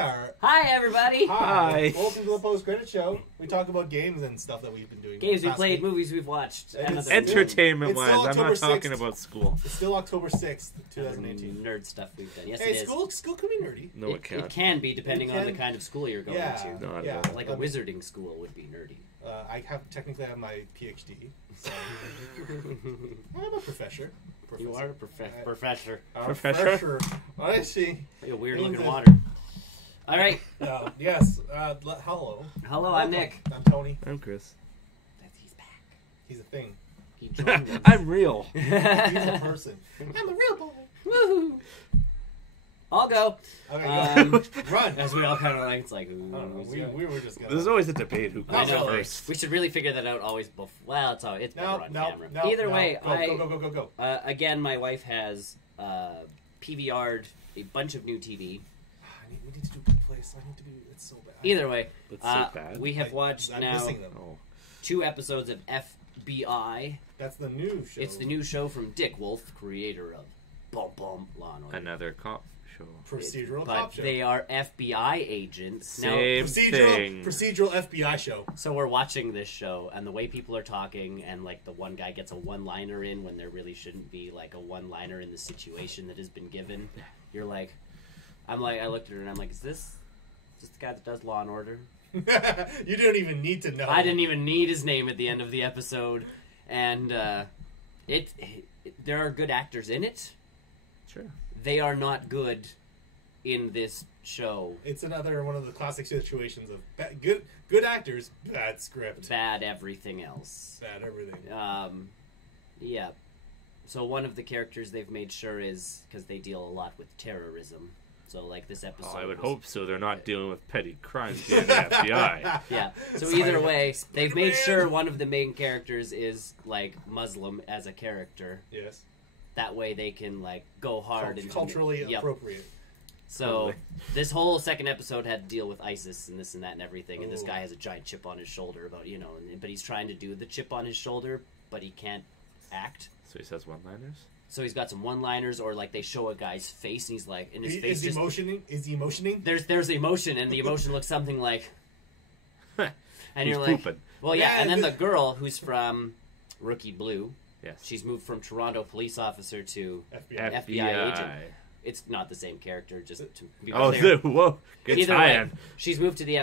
are. Hi, everybody. Hi. Welcome to the post-credit show. We talk about games and stuff that we've been doing. Games we played, movies we've watched. Entertainment-wise, I'm not talking about school. It's still October 6th, 2018. Nerd stuff we've done. Yes, Hey, it is. school can be nerdy. No, it can't. It can be, depending on the kind of school you're going to. No, yeah. Like a wizarding school would be nerdy. I technically have my PhD. So I'm a professor. You are a professor. Professor? I see. Like a weird-looking water. All right. Yes. Hello. Hello, I'm Nick. I'm Tony. I'm Chris. He's back. He's a thing. He joined us. I'm real. He's a person. I'm a real boy. Woohoo! I'll go. Okay, go. Run. As we all kind of like, it's like, I don't know. We were just gonna. There's always a debate who I goes know. first. we should really figure that out always before. Well, it's better on camera. Either way, go. Again, my wife has PVR'd a bunch of new TV. We need to do a good place. I need to be. It's so bad. Either way, It's so bad. we have watched I'm now missing them. 2 episodes of FBI. That's the new show. It's the new show from Dick Wolf, creator of Law and Order. Another cop show. Procedural But cop show. they are FBI agents. Same thing. Procedural FBI show. So we're watching this show, and the way people are talking, and like the one guy gets a one-liner in when there really shouldn't be like a one-liner in the situation that has been given. You're like, I looked at her and I'm like, is this the guy that does Law and Order? You didn't even need to know. I didn't even need his name at the end of the episode, and there are good actors in it. Sure. They are not good in this show. It's another one of the classic situations of good actors, bad script, Bad everything else. bad everything. Yeah. So one of the characters they've made sure is, because they deal a lot with terrorism. So like this episode. I would hope so. They're not dealing with petty crimes in the FBI. Yeah. So either way, they've made sure one of the main characters is like Muslim as a character. Yes. That way they can like go hard and Culturally appropriate. So this whole second episode had to deal with ISIS and this and that and everything, and this guy has a giant chip on his shoulder but he's trying to do the chip on his shoulder, but he can't act. So he says one-liners? So he's got some one-liners, or like they show a guy's face, and he's like, and his face is he emotioning? Is he emotioning? There's emotion, and the emotion looks something like, and He's you're like, pooping. well, yeah. And then the girl who's from Rookie Blue, Yes. she's moved from Toronto police officer to FBI. FBI agent. It's not the same character, just to be Oh, clear. whoa. Good Either way, tie-in. she's moved to the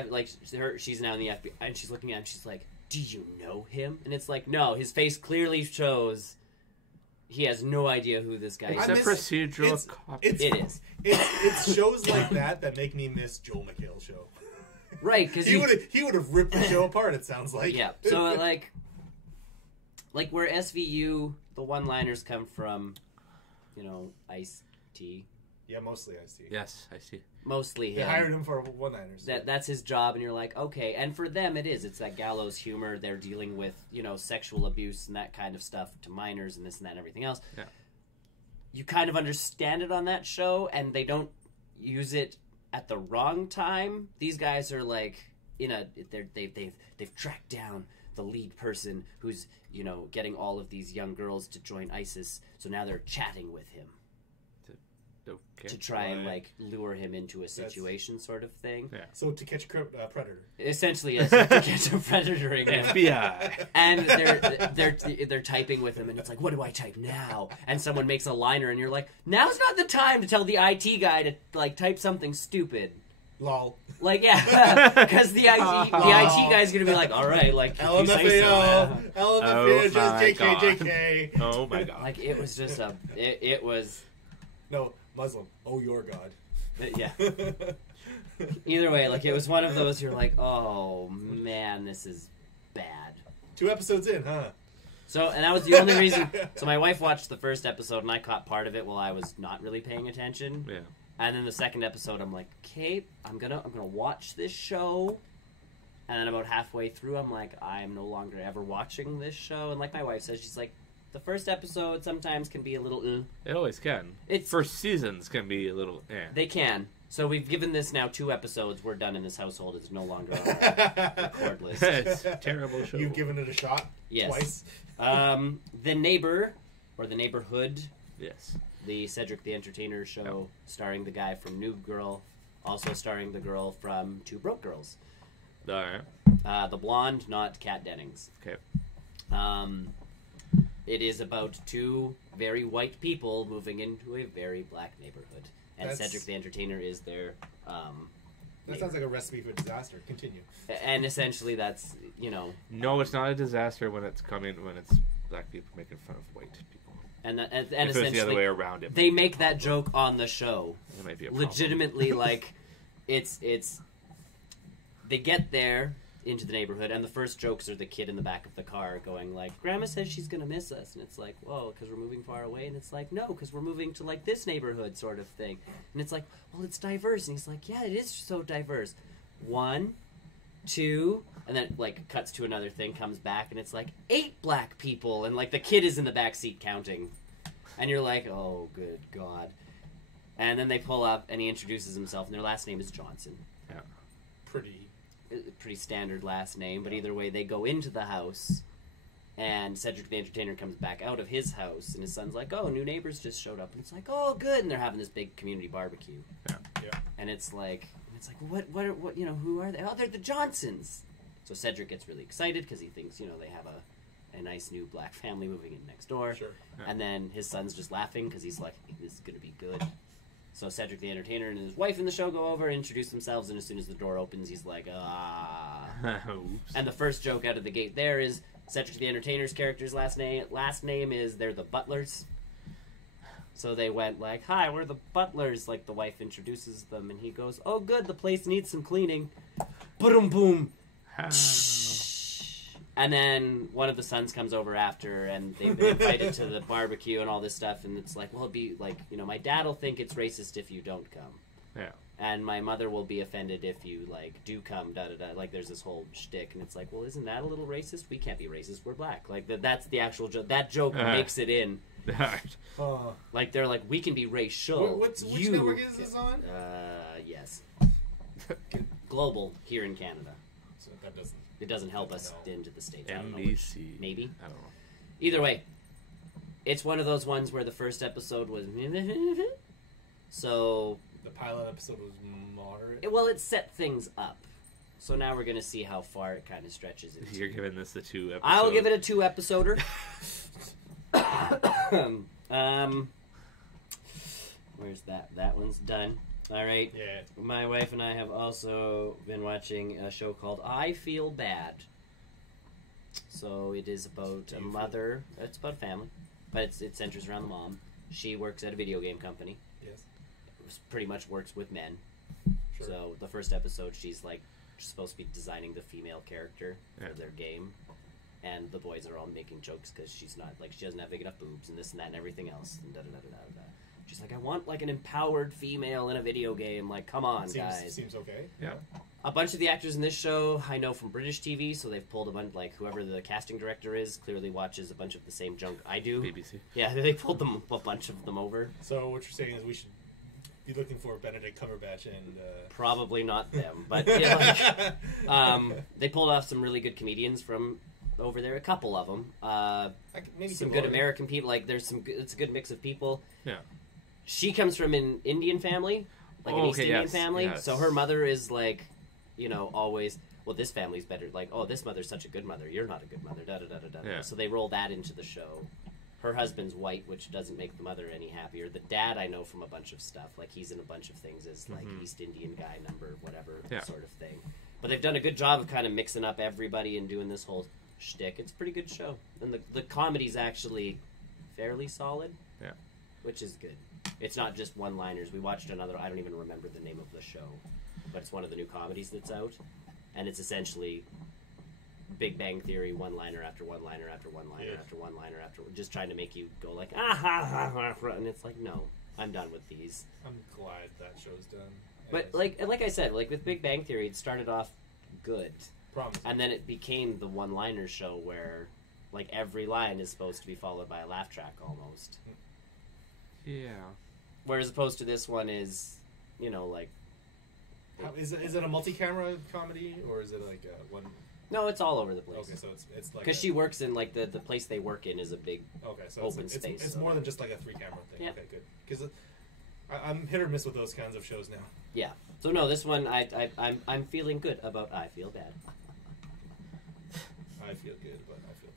she's now in the FBI, and she's looking at him. She's like, "Do you know him?" And it's like, no, his face clearly shows he has no idea who this guy It's is. a procedural cop. It is. It's shows like that make me miss Joel McHale show. Right, because he would have ripped the show apart. It sounds like. yeah. So like where SVU, the one-liners come from, Ice-T. Yeah, mostly I see. Yes, I see. Mostly They him. hired him for one-liners. That's his job, and you're like, okay. And for them, it's that gallows humor. They're dealing with, sexual abuse and that kind of stuff to minors and this and that and everything else. Yeah. You kind of understand it on that show, and they don't use it at the wrong time. These guys are like they've tracked down the lead person who's getting all of these young girls to join ISIS. So now they're chatting with him. Okay. To try and lure him into a situation, sort of thing. Yeah. So to catch a predator. Essentially, yes, to catch a predator again. FBI. And they're typing with him, and it's like, what do I type now? And someone makes a liner, and you're like, now's not the time to tell the IT guy to type something stupid. Lol. Yeah, because the IT guy's gonna be like, all right, if you say so. LMFAO, just JK. Oh my god. It was just it was. No, Muslim. Oh, your God. Yeah. Either way, it was one of those you're like, oh man, this is bad. 2 episodes in, huh? So, and that was the only reason. So my wife watched the first episode, and I caught part of it while I was not really paying attention. Yeah. And then the second episode, I'm like, okay, I'm gonna watch this show. And then about halfway through, I'm like, I'm no longer ever watching this show. And like my wife says, she's like, the first episode sometimes can be a little. It always can. First seasons can be a little. They can. So we've given this now 2 episodes. We're done in this household. It's no longer on our record list. It's a terrible show. You've given it a shot. Yes. Twice. The Neighbor, or The Neighborhood. Yes. The Cedric the Entertainer show, starring the guy from New Girl, Also starring the girl from Two Broke Girls. All right. The blonde, not Kat Dennings. Okay. It is about two very white people moving into a very black neighborhood. And Cedric the Entertainer is their That sounds like a recipe for disaster. Continue. And essentially that's, you know... No, it's not a disaster when it's black people making fun of white people. And if essentially... it's the other way around, they make that joke on the show. It might be a problem. Legitimately, like, it's... They get there into the neighborhood, and the first jokes are the kid in the back of the car going, like, Grandma says she's going to miss us. And it's like, whoa, because we're moving far away? And it's like, no, because we're moving to, like, this neighborhood sort of thing. And it's like, well, it's diverse. And he's like, yeah, it is so diverse. 1, 2, and then, like, cuts to another thing, comes back, and it's like, 8 black people. And, like, the kid is in the back seat counting. And you're like, oh, good God. And then they pull up, and he introduces himself, and their last name is Johnson. Yeah. Pretty standard last name, but either way, they go into the house, and Cedric the Entertainer comes back out of his house, and his son's like, oh, new neighbors just showed up, and it's like, oh, good, and they're having this big community barbecue. Yeah. And it's like, what, you know, who are they? Oh, they're the Johnsons. So Cedric gets really excited, because he thinks, you know, they have a nice new black family moving in next door. Sure. Yeah. And then his son's just laughing, because he's like, this is going to be good. So Cedric the Entertainer and his wife in the show go over, introduce themselves, and as soon as the door opens, he's like, ah. Oops. And the first joke out of the gate there is Cedric the Entertainer's character's last name is they're the Butlers. So they went like, hi, we're the Butlers. Like, the wife introduces them, and he goes, oh, good, the place needs some cleaning. Boom, boom. And then one of the sons comes over after, and they've been invited to the barbecue and all this stuff, and it's like, well, it'd be like, you know, my dad will think it's racist if you don't come. Yeah. And my mother will be offended if you, like, do come, da-da-da. Like, there's this whole shtick, and it's like, well, isn't that a little racist? We can't be racist, we're black. Like, that's the actual joke. That joke makes it in. Like, they're like, we can be racial. Which network is this on? Yes. Global, here in Canada. So that doesn't... It doesn't help us into the States. NBC. Maybe? I don't know. Either way, it's one of those ones where the first episode was... So... The pilot episode was moderate? It set things up. So now we're going to see how far it kind of stretches into. You're giving this a 2 episode. I'll give it a 2-episoder. Where's that? That one's done. All right. Yeah. My wife and I have also been watching a show called I Feel Bad. So it is about a mother. It's about family, but it centers around the mom. She works at a video game company. Yes. Pretty much works with men. Sure. So the first episode, she's supposed to be designing the female character for their game, and the boys are all making jokes because she's not she doesn't have big enough boobs and this and that and everything else. And da-da-da-da-da-da. She's like, I want like an empowered female in a video game. Like, come on, guys. Seems okay. Yeah. A bunch of the actors in this show I know from British TV, so they've pulled a bunch, like whoever the casting director is clearly watches a bunch of the same junk I do. BBC. Yeah, they pulled a bunch of them over. So what you're saying is we should be looking for Benedict Cumberbatch and... Probably not them, but yeah, they pulled off some really good comedians from over there. A couple of them. Maybe some good American people. Like, there's some. It's a good mix of people. Yeah. She comes from an Indian family, like an East Indian family. Yes. So her mother is like, you know, always, well, this family's better. Like, oh, this mother's such a good mother. You're not a good mother. Da da da da da. Yeah. So they roll that into the show. Her husband's white, which doesn't make the mother any happier. The dad I know from a bunch of stuff. Like, he's in a bunch of things as like East Indian guy number whatever sort of thing. But they've done a good job of kind of mixing up everybody and doing this whole shtick. It's a pretty good show, and the comedy's actually fairly solid. Yeah. Which is good. It's not just one-liners. We watched another, I don't even remember the name of the show, but it's one of the new comedies that's out, and it's essentially Big Bang Theory, one-liner after one-liner after one-liner after one-liner after, just trying to make you go like, ah, ha, ha, ha, and it's like, no, I'm done with these. I'm glad that show's done. But, like I said, like with Big Bang Theory, it started off good. Promise. And then it became the one-liner show where, like, every line is supposed to be followed by a laugh track almost. Yeah. Whereas opposed to this one is, you know, like... Is it a multi-camera comedy, or is it like a one... No, it's all over the place. Okay, so it's like... Because she works in, like, the place they work in is a big open space. It's more than just like a 3-camera thing. Yeah. Okay, good. Because I'm hit or miss with those kinds of shows now. Yeah. So no, this one I'm feeling good about. I feel bad. I feel good, but I feel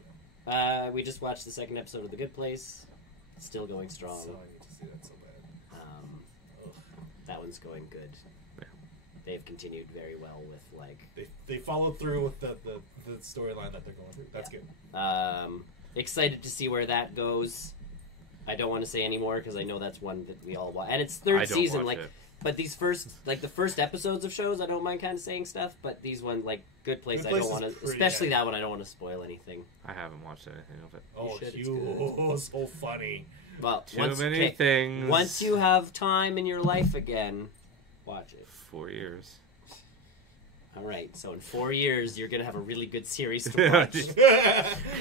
bad. We just watched the second episode of The Good Place. Still going strong. So I need to see that so bad. Ugh. That one's going good. Yeah. They've continued very well with like. They followed through with the storyline that they're going through. That's good. Excited to see where that goes. I don't want to say any more because I know that's one that we all watch, and it's third season. Like, but these the first episodes of shows, I don't mind kind of saying stuff. But these ones, like Good Place, I don't want to, especially that one. I don't want to spoil anything. I haven't watched anything of it. Oh, so funny. Well, Too many things. Once you have time in your life again, watch it. 4 years. All right, so in 4 years, you're gonna have a really good series to watch.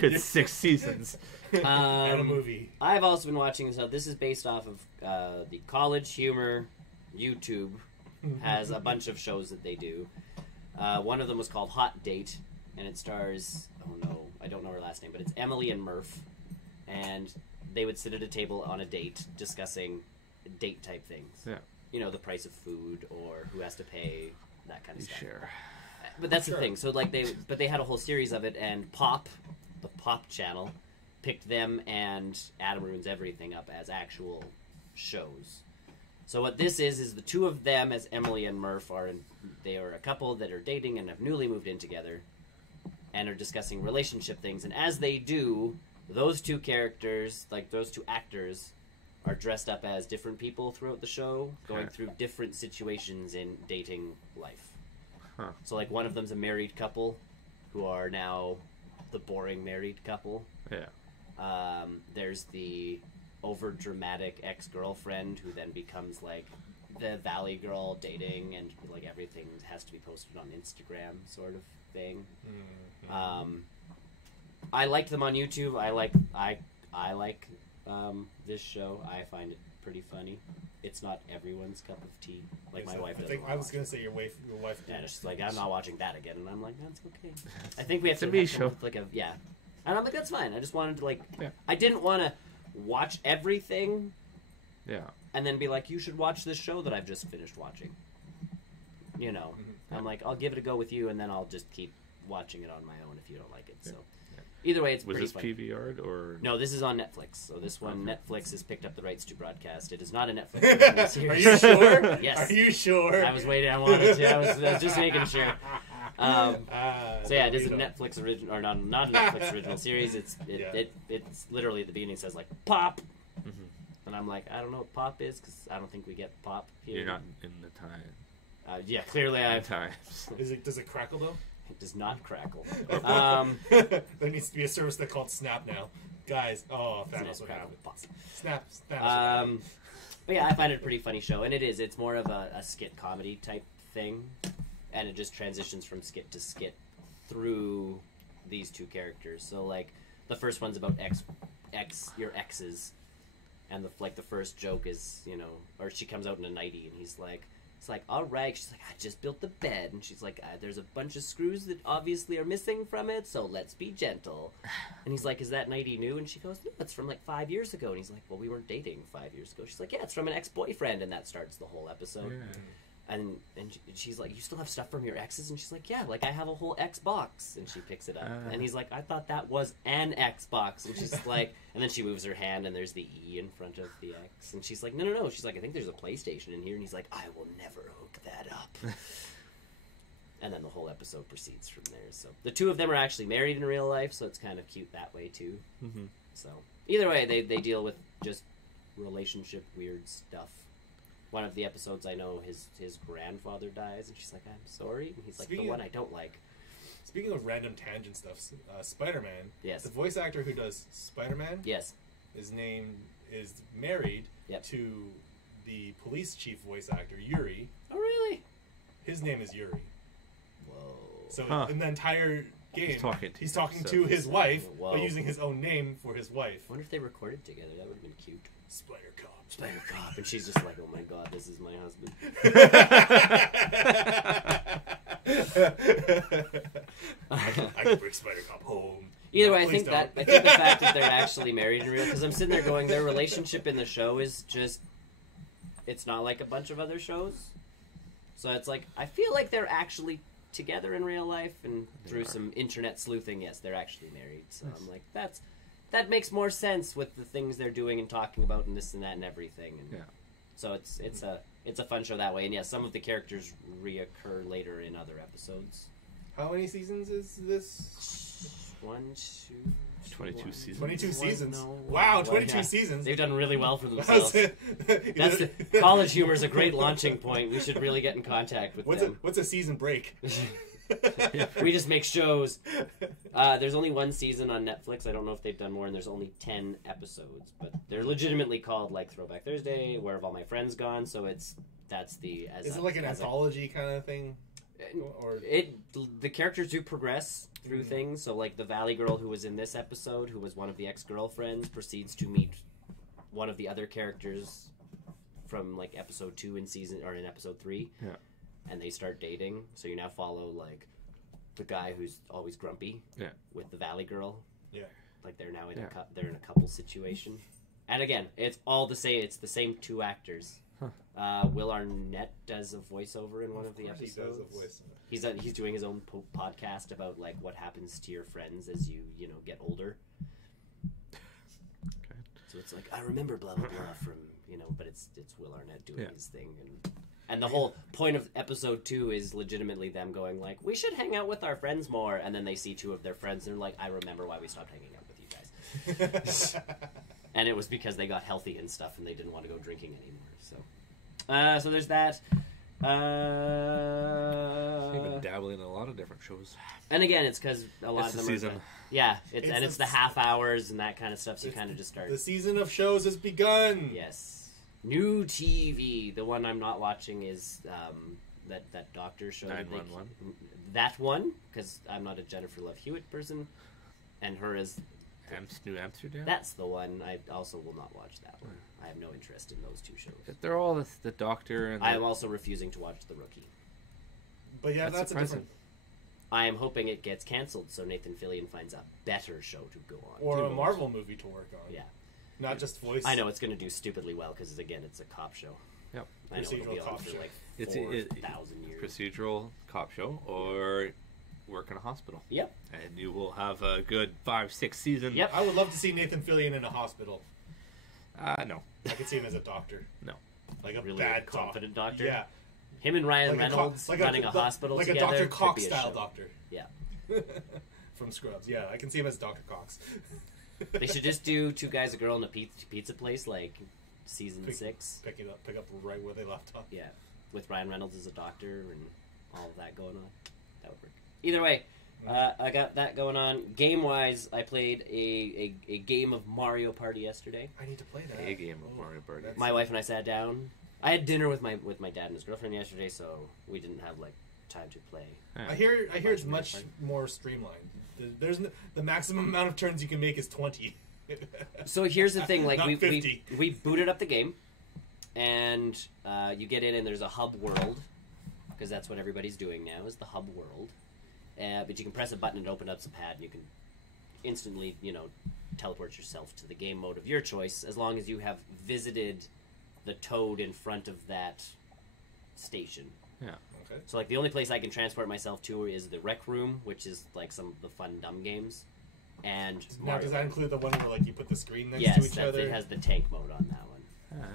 It's 6 seasons. And a movie. I've also been watching this. This is based off of the College Humor YouTube. Has a bunch of shows that they do. One of them was called Hot Date, and it stars, oh no, I don't know her last name, but it's Emily and Murph. And they would sit at a table on a date discussing date type things. Yeah. You know, the price of food or who has to pay, that kind of stuff. Sure. But that's the thing. So like they had a whole series of it, and Pop, the Pop channel, picked them and Adam Ruins Everything up as actual shows. So what this is the two of them as Emily and Murph they are a couple that are dating and have newly moved in together and are discussing relationship things. And as they do, those two characters, like those two actors, are dressed up as different people throughout the show, going through different situations in dating life. Huh. So like one of them's a married couple who are now the boring married couple. Yeah. There's the over-dramatic ex-girlfriend who then becomes like the valley girl dating, and like everything has to be posted on Instagram sort of thing. Mm-hmm. I liked them on YouTube. I like this show. I find it pretty funny. It's not everyone's cup of tea. Like my wife doesn't. I was gonna say your wife. Yeah, she's like, I'm not watching that again, and I'm like, that's okay. I think we have It's a to me have show. like a and I'm like, that's fine. I just wanted to like, Yeah. I didn't want to watch everything Yeah. and then be like, you should watch this show that I've just finished watching. You know, I'm like, I'll give it a go with you, and then I'll just keep watching it on my own if you don't like it. So, either way, it's Was pretty this funny. PVR'd or? No, this is on Netflix. So this one, Netflix has picked up the rights to broadcast. It is not a Netflix original series. Are you sure? Yes. Are you sure? I was waiting. I wanted to. I was just making sure. So yeah, it is a Netflix original, or not a Netflix original series. It's literally at the beginning says like Pop, and I'm like, I don't know what Pop is because I don't think we get Pop here. You're not in the time. Yeah, clearly I. Times. Does it crackle though? It does not crackle. There needs to be a service that's called Snap now, guys. Oh, Thanos would have it. Snap. But yeah, I find it a pretty funny show, and it is. It's more of a skit comedy type thing, and it just transitions from skit to skit through these two characters. So like the first one's about your exes, and the first joke is, you know, or she comes out in a nightie, and he's like. It's like, all right. She's like, I just built the bed. And she's like, there's a bunch of screws that obviously are missing from it, so let's be gentle. And he's like, is that nightie new? And she goes, no, it's from like 5 years ago. And he's like, well, we weren't dating 5 years ago. She's like, yeah, it's from an ex-boyfriend. And that starts the whole episode. Yeah. And she's like, you still have stuff from your exes? And she's like, yeah, like I have a whole Xbox. And she picks it up. And he's like, I thought that was an Xbox. And she's like, and then she moves her hand and there's the E in front of the X. And she's like, no. She's like, I think there's a PlayStation in here. And he's like, I will never hook that up. And then the whole episode proceeds from there. So the two of them are actually married in real life, so it's kind of cute that way too. Mm-hmm. So either way, they deal with just relationship weird stuff. One of the episodes, I know his grandfather dies, and she's like, I'm sorry. And he's like, the one I don't like. Speaking of random tangent stuff, Spider-Man. Yes. The voice actor who does Spider-Man. Yes. His name is married to the police chief voice actor, Yuri. Oh, really? His name is Yuri. Whoa. So in the entire game, he's talking to his wife, Whoa. but using his own name for his wife. I wonder if they recorded together. That would have been cute. Spider Cop. And she's just like, oh my god, this is my husband. I can bring Spider Cop home. Either way, No, I think the fact that they're actually married in real, because I'm sitting there going, their relationship in the show is just, it's not like a bunch of other shows. So it's like, I feel like they're actually together in real life, and through are. some internet sleuthing, yes, they're actually married. So I'm like, that makes more sense with the things they're doing and talking about and this and that and everything. And Yeah. so it's a fun show that way. And yeah, some of the characters reoccur later in other episodes. How many seasons is this? 22 seasons. 22 seasons. No, Wow, one, 22 yeah. seasons. They've done really well for themselves. College humor is a great launching point. We should really get in contact with them. What's a season break? We just make shows. There's only one season on Netflix. I don't know if they've done more, and there's only 10 episodes. But they're legitimately called like Throwback Thursday, Where Have All My Friends Gone? So is it like an anthology kind of thing? Or the characters do progress through things. So like the Valley Girl who was in this episode, who was one of the ex-girlfriends, proceeds to meet one of the other characters from like episode 2 in episode 3. Yeah. And they start dating. So you now follow like the guy who's always grumpy. Yeah. With the Valley Girl. Yeah. Like they're now in a couple situation. And again, it's all the same. It's the same 2 actors. Will Arnett does a voiceover in one of the episodes. He does a voice. He's doing his own podcast about like what happens to your friends as you get older. Okay. So it's like, I remember blah blah blah from but it's Will Arnett doing his thing, and the whole point of episode 2 is legitimately them going like, we should hang out with our friends more, and then they see 2 of their friends and they're like, I remember why we stopped hanging out with you guys. And it was because they got healthy and stuff, and they didn't want to go drinking anymore. So there's that. You've been dabbling in a lot of different shows. And again, it's because a lot It's of the them season. it's the half hours and that kind of stuff. So you kind of just start. The season of shows has begun. Yes, new TV. The one I'm not watching is that doctor show. 911. That one, because I'm not a Jennifer Love Hewitt person, and her is. New Amsterdam? That's the one. I also will not watch that one. I have no interest in those 2 shows. They're all the doctor and I am also refusing to watch The Rookie. But yeah, that's a different. I am hoping it gets canceled so Nathan Fillion finds a better show to go on. Or a Marvel movie to work on. Yeah. Not just voice. I know it's going to do stupidly well because, again, it's a cop show. Yep. I know it'll be Procedural on cop for show. like It's 4,000 years. procedural cop show or work in a hospital. Yep. And you will have a good 5-6 seasons. Yep. I would love to see Nathan Fillion in a hospital. No. I could see him as a doctor. No. Like a Really bad confident doctor? Yeah. Him and Ryan Like Reynolds running a hospital like together. a Dr. could Cox be a style show. doctor. Yeah. From Scrubs. Yeah, I can see him as Dr. Cox. They should just do 2 guys, a girl in a pizza place like season 6. Pick up right where they left off. Yeah. With Ryan Reynolds as a doctor and all of that going on. That would work. Either way, I got that going on. Game-wise, I played a game of Mario Party yesterday. I need to play that. A game of Mario Party. My wife and I sat down. I had dinner with my dad and his girlfriend yesterday, so we didn't have like time to play. I hear it's much more streamlined. There's the maximum amount of turns you can make is 20. So here's the thing: like Not we 50. we booted up the game, and you get in, and there's a hub world because that's what everybody's doing now is the hub world. But you can press a button and open up a pad, and you can instantly, teleport yourself to the game mode of your choice, as long as you have visited the toad in front of that station. Yeah. Okay. So, like, the only place I can transport myself to is the rec room, which is, like, some of the fun, dumb games. And Now, does that include the one where, like, you put the screen next to yes, each other? it has the tank mode on that one. Yeah.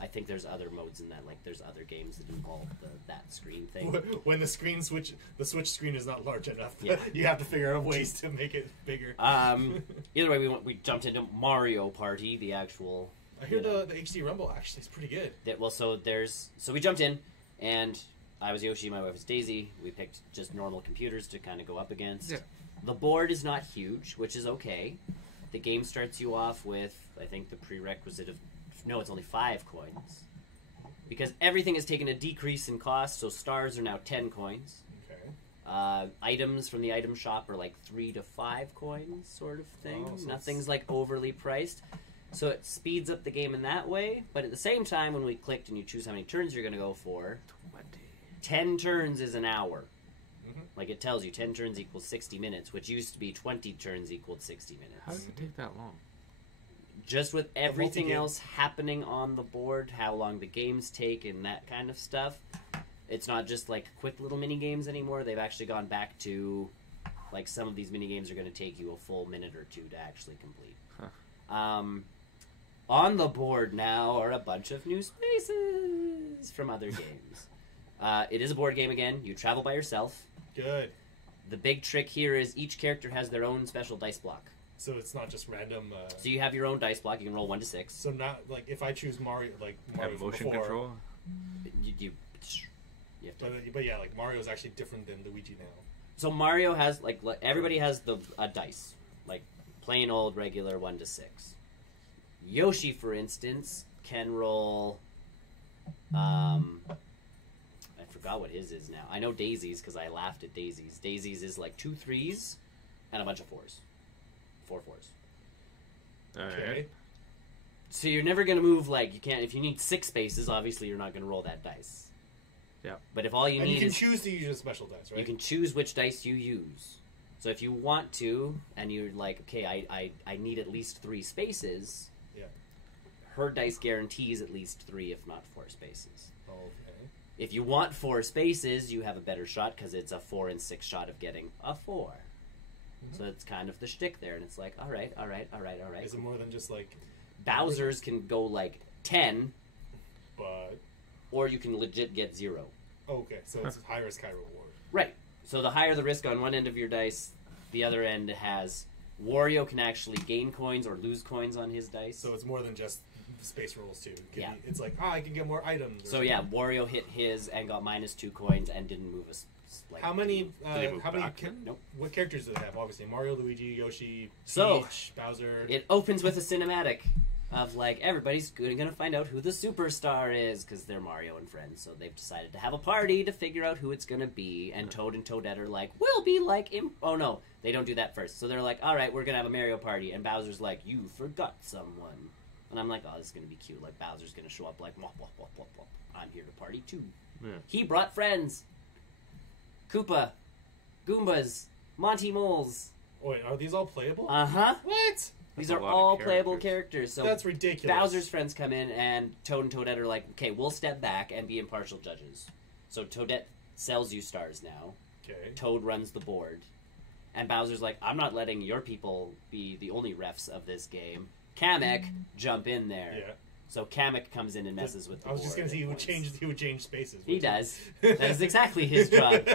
I think there's other modes in that. Like, there's other games that involve that screen thing. When the switch screen is not large enough, Yeah. you have to figure out ways to make it bigger. Either way, we jumped into Mario Party, the actual. I hear the HD Rumble actually is pretty good. So we jumped in, and I was Yoshi, my wife was Daisy. We picked just normal computers to kind of go up against. Yeah. The board is not huge, which is okay. The game starts you off with, I think, the prerequisite of no, it's only 5 coins. Because everything has taken a decrease in cost, so stars are now 10 coins. Okay. Items from the item shop are like 3 to 5 coins, sort of thing. Oh, so Nothing's like overly priced. So it speeds up the game in that way. But at the same time, when we clicked and you choose how many turns you're going to go for, 10 turns is an hour. Mm-hmm. Like it tells you 10 turns equals 60 minutes, which used to be 20 turns equaled 60 minutes. How does it take that long? Just with everything multi-game. else happening on the board, how long the games take and that kind of stuff, It's not just like quick little mini games anymore. They've actually gone back to like some of these mini games are going to take you a full minute or two to actually complete. Huh. On the board now are a bunch of new spaces from other games. It is a board game again. You travel by yourself. Good. The big trick here is each character has their own special dice block. So it's not just random. So you have your own dice block. You can roll 1 to 6. So not like if I choose Mario, like Mario Have from motion before, You control. have to. But yeah, like Mario is actually different than Luigi now. So Mario has like everybody has a dice, like plain old regular 1 to 6. Yoshi, for instance, can roll. I forgot what his is now. I know Daisy's because I laughed at Daisy's. Daisy's is like 2 3s and a bunch of 4s. 4 4s. All right. Okay. So you're never gonna move like you can't. If you need 6 spaces, obviously you're not gonna roll that dice. Yeah. But if all you And need you can is choose to use your special dice, right? you can choose which dice you use. So if you want to, and you're like, okay, I need at least 3 spaces. Yeah. Her dice guarantees at least 3, if not 4 spaces. Okay. If you want 4 spaces, you have a better shot because it's a 4 and 6 shot of getting a 4. Mm-hmm. So it's kind of the shtick there, and it's like, all right. Is it more than just like? Bowser's can go like 10, But or you can legit get 0. okay, so it's high risk, high reward. Right. So the higher the risk on one end of your dice, the other end has Wario can actually gain coins or lose coins on his dice. So it's more than just space rolls too. Yeah. It's like I can get more items. or So yeah, Wario hit his and got -2 coins and didn't move us. Like, How many? Did they move How many? back then? Nope. What characters do they have? Obviously, Mario, Luigi, Yoshi, So, Peach, Bowser. It opens with a cinematic of like everybody's gonna find out who the superstar is because they're Mario and friends. So they've decided to have a party to figure out who it's gonna be. And Toad and Toadette are like, we'll be like oh no, they don't do that first. So they're like, all right, we're gonna have a Mario party. And Bowser's like, you forgot someone. And I'm like, oh, this is gonna be cute. Like Bowser's gonna show up like, wah, wah, wah, wah, wah. I'm here to party too. Yeah. He brought friends. Koopa, Goombas, Monty Moles. Wait, are these all playable? Uh-huh. What? These That's a are lot of all playable characters. So That's ridiculous. Bowser's friends come in, and Toad and Toadette are like, okay, we'll step back and be impartial judges. So Toadette sells you stars now. Okay. Toad runs the board. And Bowser's like, I'm not letting your people be the only refs of this game. Kamek, jump in there. Yeah. So Kamek comes in and messes with the I was board just gonna say at he would points. change spaces. He wouldn't does. That is exactly his job.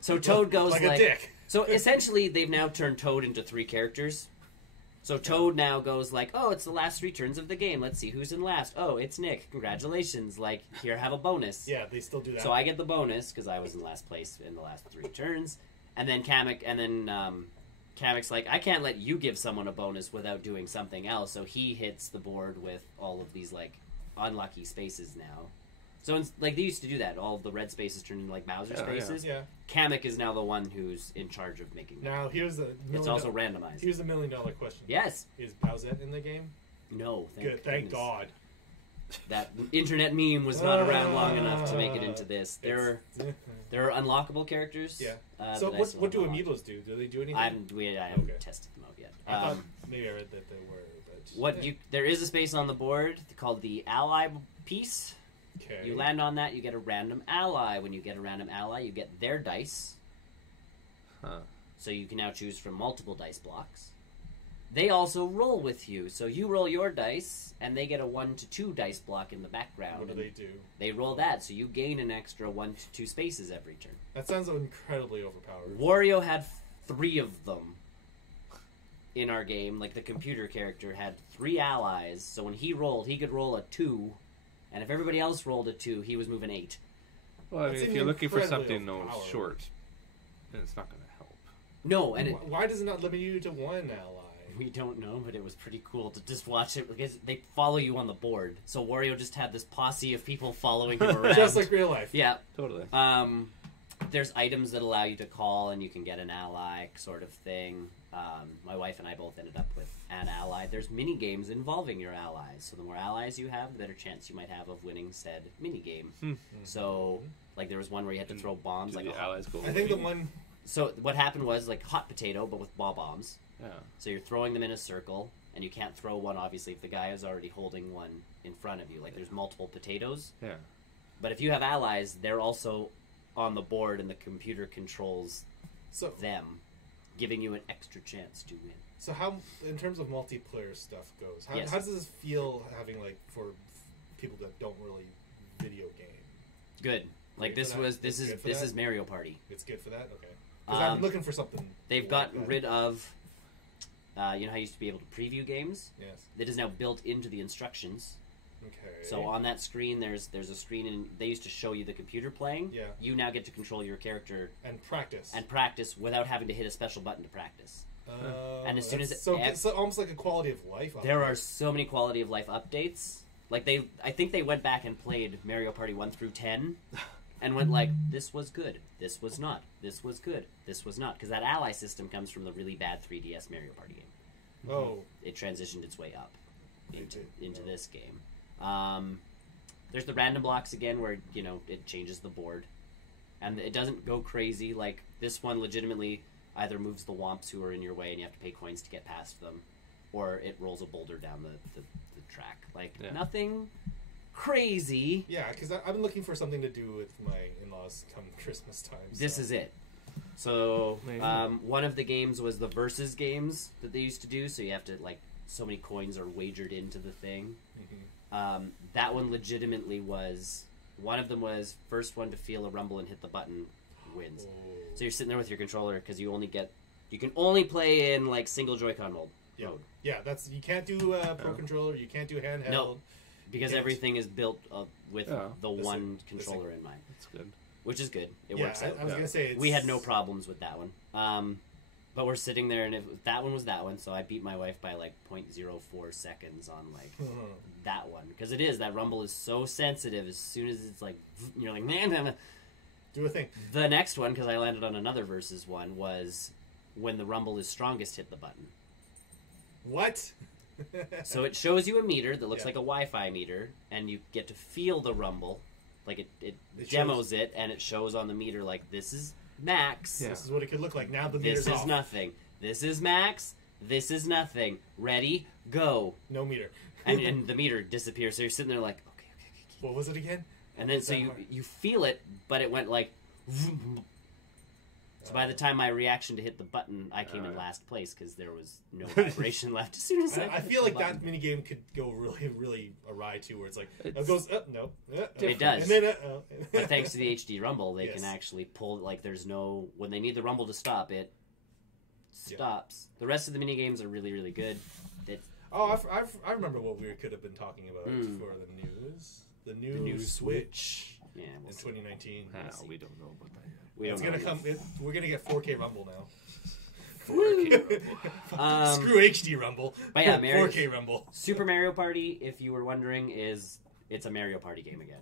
So Toad goes like a dick. So essentially, they've now turned Toad into 3 characters. So Toad now goes like, oh, it's the last 3 turns of the game. Let's see who's in last. Oh, it's Nick. Congratulations. Like, here, have a bonus. Yeah, they still do that. So I get the bonus because I was in last place in the last 3 turns. And then Kamek's like, I can't let you give someone a bonus without doing something else. So he hits the board with all of these, like, unlucky spaces now. So, like, they used to do that. All of the red spaces turned into, like, Bowser spaces. Yeah. Kamek is now the one who's in charge of making that. Now here's the. It's also randomized. Here's the $1 million question. Yes. Is Bowsette in the game? No. Good. Thank goodness. God. That internet meme was not around long enough to make it into this. There are unlockable characters. Yeah. that So I what still what do haven't unlocked. amiibos do? Do they do anything? I haven't Okay. tested them out yet. I thought maybe I read that they were. But There is a space on the board called the ally piece. Okay. You land on that, you get a random ally. When you get a random ally, you get their dice. Huh. So you can now choose from multiple dice blocks. They also roll with you. So you roll your dice, and they get a 1 to 2 dice block in the background. What do and they do? They roll that, so you gain an extra 1 to 2 spaces every turn. That sounds incredibly overpowered. Wario had 3 of them in our game. Like, the computer character had 3 allies, so when he rolled, he could roll a 2, and if everybody else rolled a 2, he was moving 8. Well, I mean, That's if you're looking for incredibly something overpowered. short, then it's not going to help. No, and Why does it not limit you to 1 ally? we don't know, but it was pretty cool to just watch it because they follow you on the board. So Wario just had this posse of people following him around. Just like real life. Yeah. Totally. There's items that allow you to call and you can get an ally sort of thing. My wife and I both ended up with an ally. There's mini games involving your allies. So the more allies you have, the better chance you might have of winning said mini game. So, like, there was one where you had to throw bombs. Do Like the allies go I think the away? one. So what happened was like hot potato, but with ball bombs. Yeah. So you're throwing them in a circle, and you can't throw one, obviously, if the guy is already holding one in front of you. Like, there's multiple potatoes. Yeah. But if you have allies, they're also on the board, and the computer controls So them, giving you an extra chance to win. So how, in terms of multiplayer stuff goes, how, Yes. how does this feel having like for people that don't really video game? Good. Like Great for that? this Good for is that? Mario Party. It's good for that, okay. Because I'm looking for something. They've like gotten that. rid of. You know how you used to be able to preview games? Yes. It is now built into the instructions. Okay. So on that screen, there's a screen, and they used to show you the computer playing. Yeah. You now get to control your character And practice. without having to hit a special button to practice. And as soon that's as it's almost like a quality of life. There are so many quality of life updates. Like I think they went back and played Mario Party 1 through 10, and went like, this was good, this was not, this was good, this was not, because that ally system comes from the really bad 3DS Mario Party game. Oh. It transitioned its way up into Oh. this game. There's the random blocks again, where it changes the board, and it doesn't go crazy. Like this one, legitimately either moves the womps who are in your way, and you have to pay coins to get past them, or it rolls a boulder down the track. Like nothing crazy. Yeah, because I've been looking for something to do with my in-laws come Christmas time. This is it. So one of the games was the versus games that they used to do. So you have to so many coins are wagered into the thing. Mm-hmm. That one legitimately was. One of them was first one to feel a rumble and hit the button wins. Oh. So you're sitting there with your controller because you can only play in single Joy-Con mode. Yeah. Yeah, you can't do Pro Controller, you can't do handheld. No, because everything is built with the one a- controller in mind. That's good. Which is good. It Yeah, works out. I was gonna say We had no problems with that one. But we're sitting there, and that one was that one, so I beat my wife by 0.04 seconds on that one, because that rumble is so sensitive. As soon as it's you're like, man, do a thing. the next one, because I landed on another versus one, was when the rumble is strongest, hit the button. What? So it shows you a meter that looks Yeah. like a Wi-Fi meter, and you get to feel the rumble. It It demos it, and it shows on the meter this is max. Yeah. This is what it could look like. Now the This meter's is off. nothing. This is max. This is nothing. Ready? Go. No meter. And the meter disappears. So you're sitting there okay. What was it again? And then Was so that you hard? you feel it, but it went So by the time my reaction to hit the button, I came in last place because there was no vibration left. As soon as I hit feel the like button. that minigame could go really, really awry too, where it It's goes up, no, It does. and then But thanks to the HD Rumble, they Yes. can actually pull there's no when they need the Rumble to stop, it stops. The rest of the mini games are really, really good. It's I remember what we could have been talking about for the news. The new Switch yeah, in 2019. We don't know about that yet. we don't It's know. gonna come. We're gonna get 4K Rumble now. 4K Rumble. Screw HD Rumble. But yeah, 4K Rumble. Super Mario Party, if you were wondering, it's a Mario Party game again.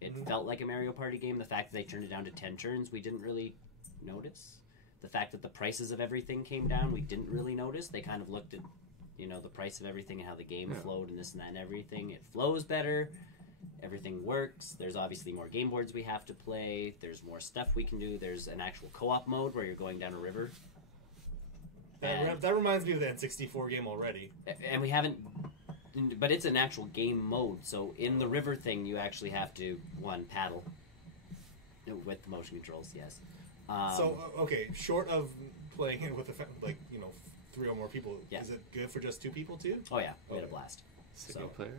It felt like a Mario Party game. The fact that they turned it down to 10 turns, we didn't really notice. The fact that the prices of everything came down, we didn't really notice. They kind of looked at, the price of everything and how the game flowed and this and that and everything. It flows better. Everything works. There's obviously more game boards we have to play. There's more stuff we can do. There's an actual co-op mode where you're going down a river. That reminds me of the N64 game already. And we haven't, but it's an actual game mode. So in the river thing, you actually have to paddle with the motion controls. Yes. Okay, short of playing it with 3 or more people, Yeah. is it good for just 2 people too? Oh yeah, we had a Okay. blast. Single So- player?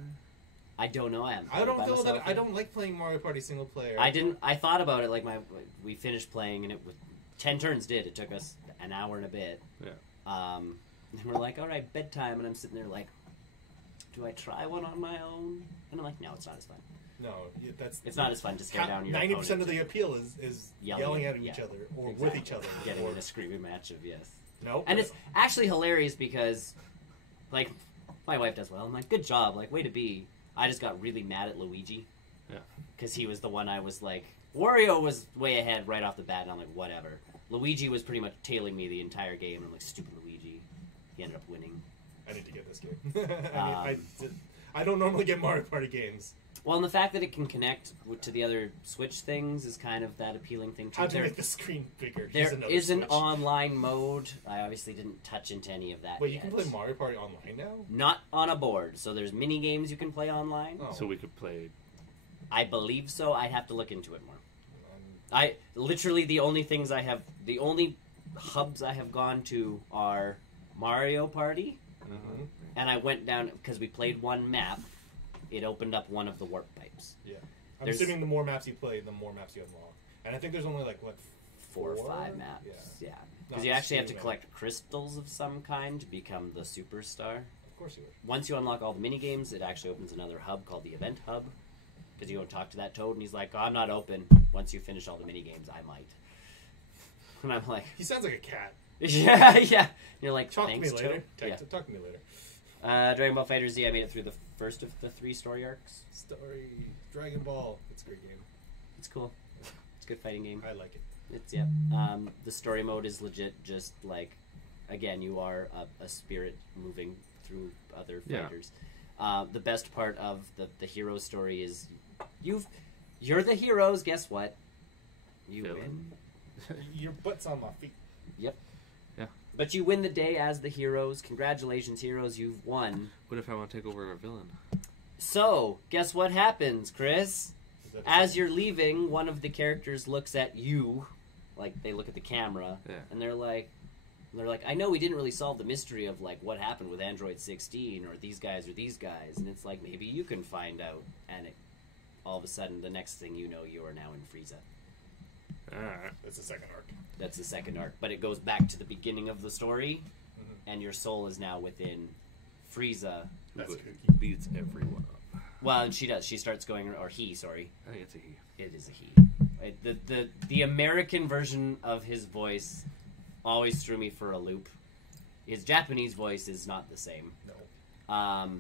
I don't know. I don't know that I don't like playing Mario Party single player. I didn't. I thought about it. We finished playing, and it was 10 turns. It took us an hour and a bit. Yeah. And we're like, all right, bedtime, and I'm sitting there do I try one on my own? And I'm like, no, it's not as fun. No, It's not as fun to stare down your 90% of opponent the appeal is yelling at each other or with each other. getting or, in a screaming match of yes. No, And it's actually hilarious because, my wife does well. I'm like, good job, way to be. I just got really mad at Luigi. Yeah. Because he was the one I was Wario was way ahead right off the bat, and I'm like, whatever. Luigi was pretty much tailing me the entire game, and I'm like, stupid Luigi. He ended up winning. I need to get this game. I don't normally get Mario Party games. Well, and the fact that it can connect to the other Switch things is kind of that appealing thing too. How to make the screen bigger? There Here's another is an Switch. online mode. I obviously didn't touch into any of that Wait, you yet. can play Mario Party online now? Not on a board. So there's mini games you can play online. Oh. So we could play. I believe so. I'd have to look into it more. I literally the only hubs I have gone to are Mario Party, and I went down because we played one map. It opened up one of the warp pipes. Yeah, I'm assuming the more maps you play, the more maps you unlock. And I think there's only like what 4 or 5 maps. Yeah, because Not you actually have to too collect crystals of some kind to become the superstar. Of course you would. Once you unlock all the mini games, it actually opens another hub called the Event Hub. Because you go and talk to that toad, and he's like, "Oh, I'm not open. Once you finish all the mini games, I might." And I'm like, He sounds like a cat. "Yeah, yeah." And you're like, Talk to "Thanks, me later. toad." Talk to me later. Dragon Ball FighterZ, I made it through the first of the 3 story arcs. Story Dragon Ball. It's a great game. It's cool. It's a good fighting game. I like it. It's the story mode is legit. Just like, again, you are a spirit moving through other fighters. The best part of the hero story is you're the heroes. Guess what? You win. Your butt's on my feet. Yep. Yeah. But you win the day as the heroes. Congratulations, heroes! You've won. What if I want to take over a villain? So, guess what happens, Chris? As you're leaving, one of the characters looks at you, like they look at the camera, and they're like, I know we didn't really solve the mystery of like what happened with Android 16 or these guys, and it's like maybe you can find out. And all of a sudden, the next thing you know, you are now in Frieza. That's the second arc. That's the second arc, but it goes back to the beginning of the story, and your soul is now within Frieza. That's He beats everyone up. Well, and she does. She starts going, or he, sorry. I think it's a he. It is a he. The American version of his voice always threw me for a loop. His Japanese voice is not the same. No.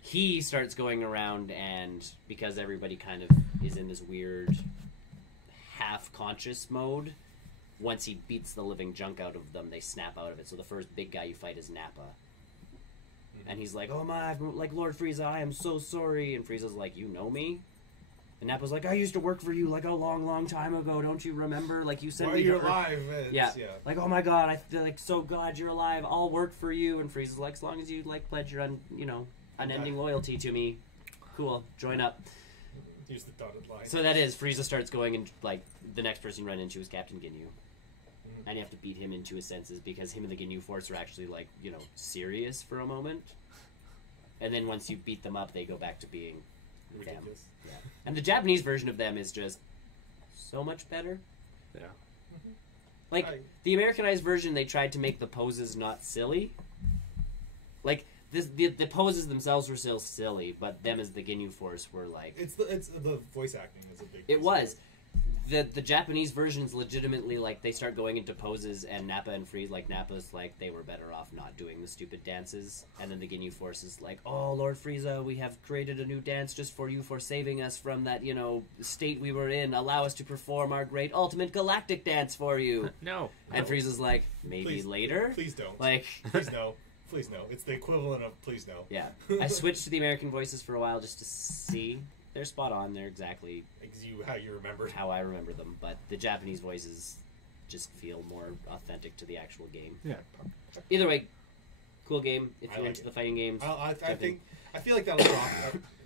He starts going around, and because everybody kind of is in this weird half-conscious mode, once he beats the living junk out of them, they snap out of it. So the first big guy you fight is Nappa. And he's like, "Oh my, like Lord Frieza, I am so sorry." And Frieza's like, "You know me?" And Nappa's like, "I used to work for you like a long, long time ago. Don't you remember? Like you sent Why me are you to alive? Yeah. Like, oh my god, I feel like so glad you're alive. I'll work for you." And Frieza's like, "As long as you like pledge your unending loyalty to me, cool. Join up." Use the dotted line. So that is Frieza starts going, and like the next person you run into is Captain Ginyu. And you have to beat him into his senses because him and the Ginyu Force are actually like, serious for a moment. And then once you beat them up, they go back to being them. Ridiculous. Yeah. And the Japanese version of them is just so much better. Yeah. Like, the Americanized version, they tried to make the poses not silly. Like, the poses themselves were still silly, but them as the Ginyu Force were like... It's the voice acting is a big... It was. The Japanese versions legitimately, like, they start going into poses, and Nappa and Frieza, like, Nappa's like, they were better off not doing the stupid dances. And then the Ginyu Force is like, "Oh, Lord Frieza, we have created a new dance just for you for saving us from that, state we were in. Allow us to perform our great ultimate galactic dance for you." No. And Frieza's like, "Maybe later?" Please don't. Like... Please no. Please no. It's the equivalent of please no. Yeah. I switched to the American voices for a while just to see. They're spot on. They're exactly how you remember. How I remember them. But the Japanese voices just feel more authentic to the actual game. Yeah. Either way, cool game. If you're like into it. the fighting games. I feel like that'll drop.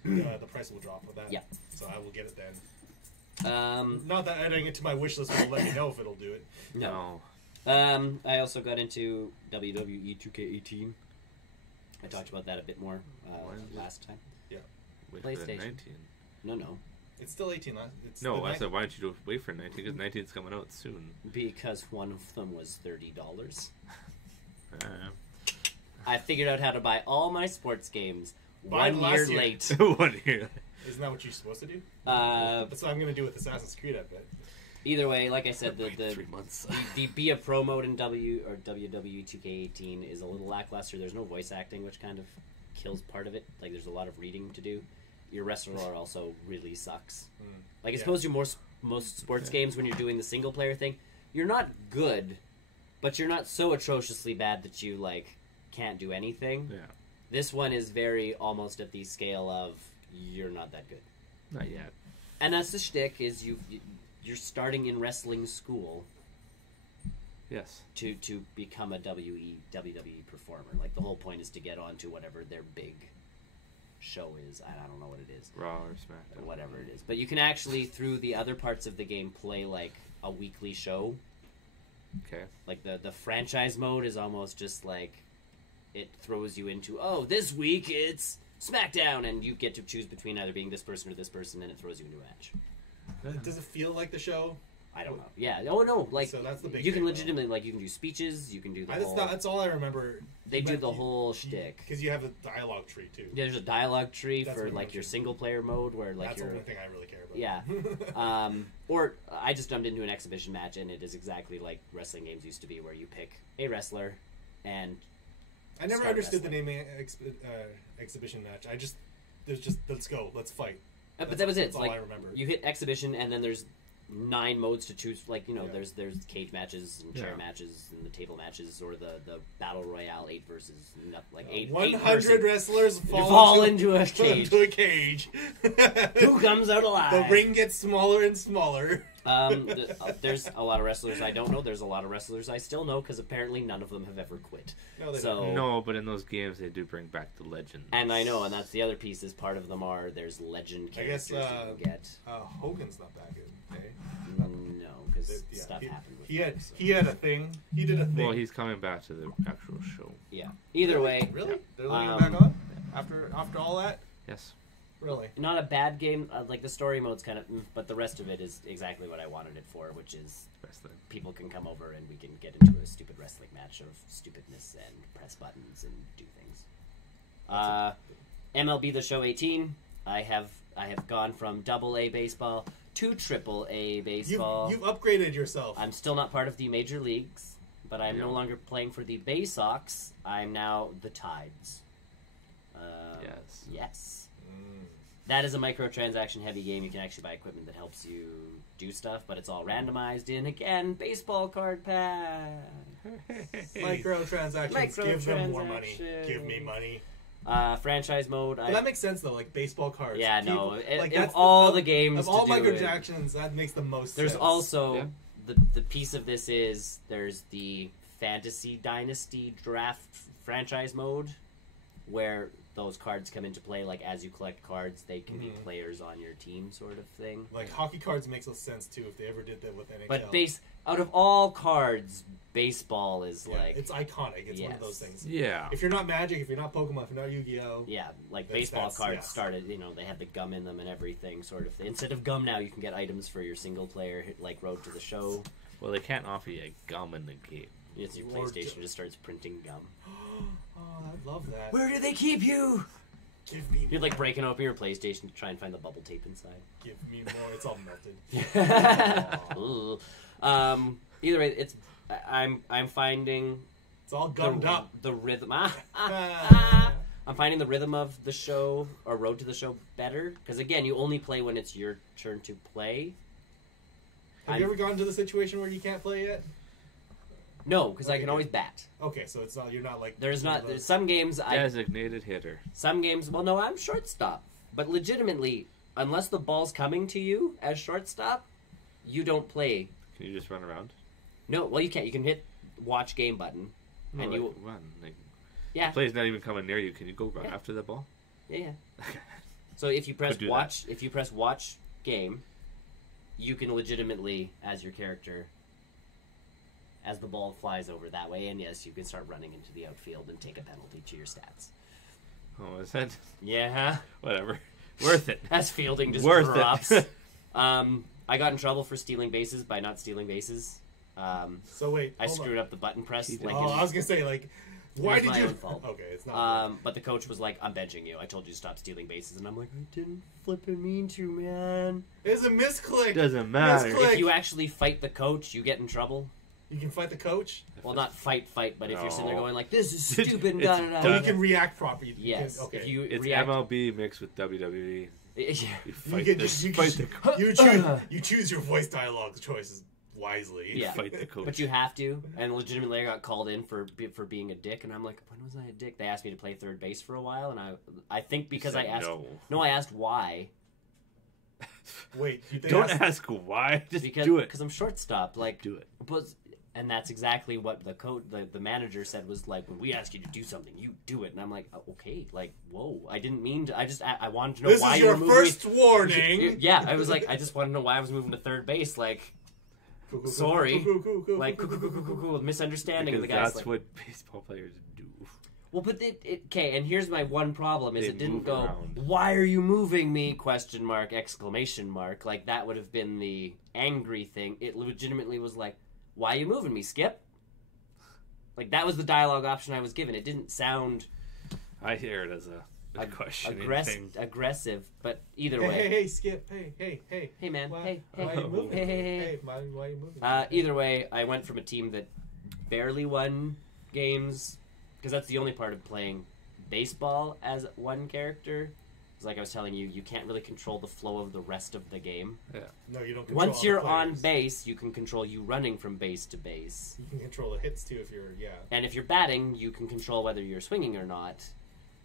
The price will drop with that. Yeah. So I will get it then. Not that adding it to my wish list will let me know if it'll do it. No. I also got into WWE 2K18. I talked about that a bit more last time. Yeah. Wait PlayStation. for the 19. No. It's still 18. No, I said why don't you wait for 19? Because 19's coming out soon. Because one of them was $30. Uh, I figured out how to buy all my sports games Buy 1 year late. 1 year. Isn't that what you're supposed to do? That's what I'm going to do with Assassin's Creed, I bet. Either way, like I said, the 3 months. the be a pro mode in WWE 2K18 is a little lackluster. There's no voice acting, which kind of kills part of it. Like, there's a lot of reading to do. Your wrestler also really sucks. Like, as opposed to most sports games when you're doing the single player thing, you're not good, but you're not so atrociously bad that you like can't do anything. Yeah. This one is very almost at the scale of you're not that good. Not yet. And that's the shtick is you're starting in wrestling school. Yes. To become a WWE performer. Like, the whole point is to get onto whatever their big show is. I don't know what it is. Raw or SmackDown. Whatever it is. But you can actually, through the other parts of the game, play like a weekly show. Okay. Like the franchise mode is almost just like it throws you into, oh, this week it's SmackDown, and you get to choose between either being this person or this person, and it throws you into a match. Does it feel like the show? I don't know. Yeah. Oh no. Like So that's the big you can thing, legitimately like you can do speeches. You can do the whole. That's all I remember. They do the whole shtick. Because you have a dialogue tree too. There's a dialogue tree That's for what like I'm your sure. single player mode where like That's you're. the only thing I really care about. Yeah. Or I just jumped into an exhibition match, and it is exactly like wrestling games used to be, where you pick a wrestler, and I never start understood wrestling. the name exhibition match. There's just let's go, let's fight. But that was it. That's It's all like I remember. you hit exhibition, and then there's 9 modes to choose. Like Yeah. there's cage matches and chair Yeah. matches and the table matches, or the battle royale 8 versus like 8. 100 wrestlers fall into a cage. into a cage. Who comes out alive? The ring gets smaller and smaller. There's a lot of wrestlers I don't know. There's a lot of wrestlers I still know because apparently none of them have ever quit. No, they So don't. No, but in those games they do bring back the legends. and I know, and that's the other piece. Is part of them are there's legend I guess, characters you can get. Hogan's not back in. Okay? No, because Yeah, stuff happened with he him, had so. he had a thing. He did a thing. Well, he's coming back to the actual show. Yeah. Either way, Really? They're letting him Um, back on after all that. Yes. Really? not a bad game. Like the story mode's kind of, but the rest of it is exactly what I wanted it for, which is Wrestling. people can come over and we can get into a stupid wrestling match of stupidness and press buttons and do things. MLB The Show 18. I have gone from AA baseball to AAA baseball. You've upgraded yourself. I'm still not part of the major leagues, but I'm no longer playing for the Bay Sox. I'm now the Tides. Yes. Yes. Mm. That is a microtransaction heavy game. You can actually buy equipment that helps you do stuff, but it's all randomized in, again, baseball card pack. Microtransactions. Give them more money. Microtransactions. Give me money. Franchise mode. But that makes sense though. Like baseball cards. Yeah, no. People- like Of that's all of- the games of all to do it, microtransactions, that makes the most there's sense. also Yeah. the piece of this is there's the Fantasy Dynasty draft franchise mode where those cards come into play. Like as you collect cards, they can be players on your team, sort of thing. Like hockey cards makes sense too if they ever did that with NHL. But out of all cards, baseball is Yeah, like it's iconic. It's one of Yes. those things. Yeah. If you're not Magic, if you're not Pokemon, if you're not Yu-Gi-Oh, yeah, like That's- baseball that's- cards yeah. started. They had the gum in them and everything, sort of. Instead of gum now, you can get items for your single player, like Road to the Show. Well, they can't offer you gum in the game. It's your Lord, PlayStation just starts printing gum. oh, I love that. Where do they keep you? Give me You're like more. breaking open your PlayStation to try and find the bubble tape inside. Give me more. It's all melted. Ooh. Either way, I'm finding It's all gummed up. the rhythm. I'm Ah. finding the rhythm of the show or Road to the Show better because again, you only play when it's your turn to play. Have you ever gotten to the situation where you can't play yet? No, because I Okay. can always bat. Okay, so it's not. You're not like. There's one of there's those- some games Designated hitter. Well, no, I'm shortstop, but legitimately, unless the ball's coming to you as shortstop, you don't play. Can you just run around? No, well, you can't. You can hit watch game button, No, and like, you run. Like, yeah. the play's not even coming near you. Can you go run Yeah. after the ball? Yeah. So if you press Could do watch, if you press watch game, you can legitimately, as your character, as the ball flies over that way, and yes, you can start running into the outfield and take a penalty to your stats. Oh, is that Yeah, whatever? Worth it. as fielding just Worth drops. it. I got in trouble for stealing bases by not stealing bases. So wait. I hold on. screwed up the button press. You did. Like Oh, I was gonna say like, why was did my you? own fault. Okay, it's not. but the coach was like, "I'm benching you. I told you to stop stealing bases," and I'm like, "I didn't flipping mean to, man." It's a misclick. Doesn't matter. Misclick. If you actually fight the coach, you get in trouble. You can fight the coach. Well, not fight, but if you're sitting there No. going like, "This is stupid," and It's da da Oh, da. you can react properly. You Yes. Can, okay. If you It's react, MLB mixed with WWE. yeah. You You fight can the, just you, fight can- the, you choose your voice dialogue choices wisely. Yeah. fight the coach. But you have to. And legitimately, I got called in for being a dick, and I'm like, "When was I a dick?" They asked me to play third base for a while, and I think because I said asked no. I asked why. Wait, they Don't asked- ask why. Just Because do it. Because I'm shortstop. Like Do it. But And that's exactly what the manager said was like, when we ask you to do something, you do it. And I'm like, oh, okay, like, whoa, I didn't mean to. I wanted to know why you were moving. This is your first warning. Yeah, I was like, I just wanted to know why I was moving to third base. Like, sorry, like, misunderstanding. Because the guy's that's like, what baseball players do. well, but okay, and here's my one problem is They it didn't move go, around. why are you moving me, question mark, exclamation mark. Like, that would have been the angry thing. It legitimately was like, why are you moving me, Skip? Like, that was the dialogue option I was given. It didn't sound I hear it as a question. aggressive, but either Hey, way. hey, Skip. Hey, Man. Why, Hey. why are you moving? Hey. Why are you moving? Either way, I went from a team that barely won games, because that's the only part of playing baseball as one character. It's like I was telling you, you can't really control the flow of the rest of the game. Yeah. No, you don't control Once all you're the on players. base, you can control you running from base to base. You can control the hits, too, if you're, And if you're batting, you can control whether you're swinging or not,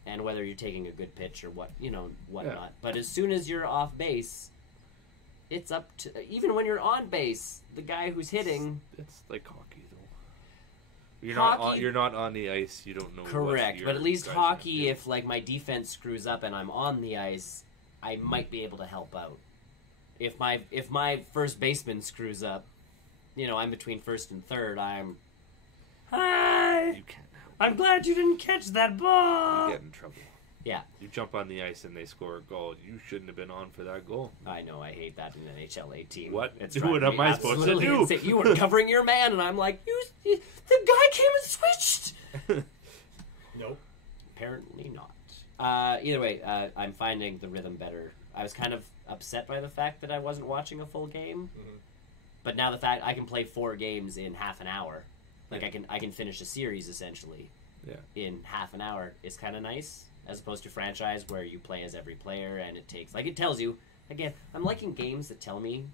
and whether you're taking a good pitch or whatnot. Yeah. But as soon as you're off base, it's up to, even when you're on base, the guy who's hitting. It's like hockey, though. Hockey- You're not on the ice. You don't know. Correct, what but at least guys are gonna hockey, do. if like my defense screws up and I'm on the ice, I might be able to help out. If my first baseman screws up, I'm between first and third. Hi, you can't help. I'm glad you didn't catch that ball. You get in trouble. Yeah, You jump on the ice and they score a goal. You shouldn't have been on for that goal. I know. I hate that in an NHL 18. What? It's What driving am me I supposed to absolutely do? insane. You were covering your man, and I'm like, the guy came and switched. Nope. Apparently not. Either way, I'm finding the rhythm better. I was kind of upset by the fact that I wasn't watching a full game, but now the fact I can play 4 games in half an hour, like I can finish a series essentially, in half an hour is kind of nice, as opposed to franchise where you play as every player and it tells you again. I'm liking games that tell me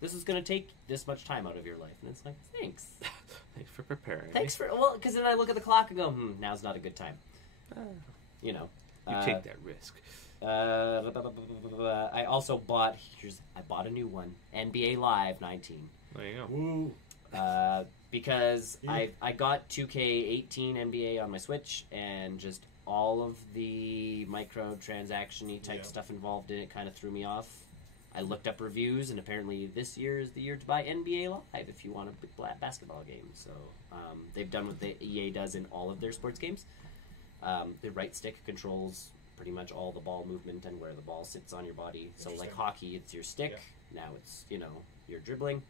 this is going to take this much time out of your life, and it's like, thanks. Thanks for preparing. Thanks for because then I look at the clock and go, now's not a good time. You take that risk. I also bought a new one, NBA Live 19. There you go. Woo. Because I got 2K18 NBA on my Switch, and just all of the microtransaction-y type stuff involved in it kind of threw me off. I looked up reviews, and apparently this year is the year to buy NBA Live if you want a big basketball game. So they've done what the EA does in all of their sports games. The right stick controls pretty much all the ball movement and where the ball sits on your body. So like hockey, it's your stick. Yeah. Now it's, you're dribbling.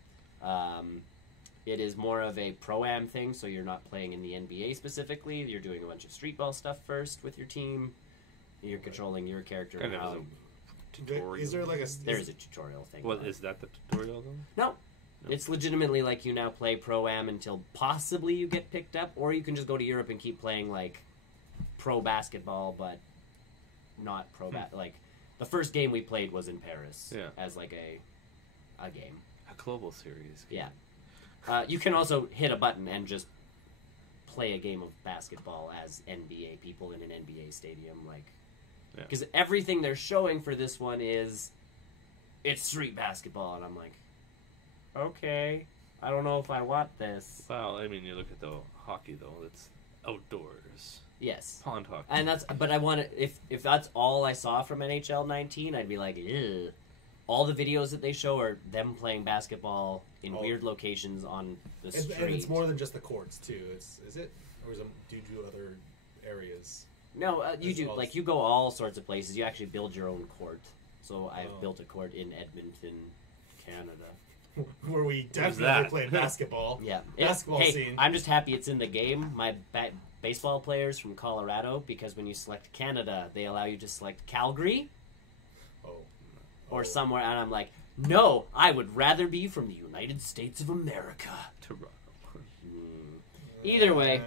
It is more of a pro-am thing, so you're not playing in the NBA specifically. You're doing a bunch of street ball stuff first with your team. You're controlling your character. Kind of as a tutorial. Is there like a... There is a tutorial thing. Well, is that the tutorial, though? No. It's legitimately like you now play pro-am until possibly you get picked up, or you can just go to Europe and keep playing, like, pro basketball, but not pro like the first game we played was in Paris as like a game, a global series game. You can also hit a button and just play a game of basketball as NBA people in an NBA stadium, like, because everything they're showing for this one is it's street basketball, and I'm like, okay, I don't know if I want this. Well, I mean, you look at the hockey though; it's outdoors. Yes. Pond hockey. And but I want to, if that's all I saw from NHL 19, I'd be like, ew. All the videos that they show are them playing basketball in weird locations on the street. And it's more than just the courts, too. Is it? Or do you do other areas? No, you go all sorts of places. You actually build your own court. So I've built a court in Edmonton, Canada. Where we definitely play basketball. Yeah. Basketball scene. I'm just happy it's in the game. My baseball players from Colorado, because when you select Canada, they allow you to select Calgary or somewhere, and I'm like, no, I would rather be from the United States of America. Toronto. Either way.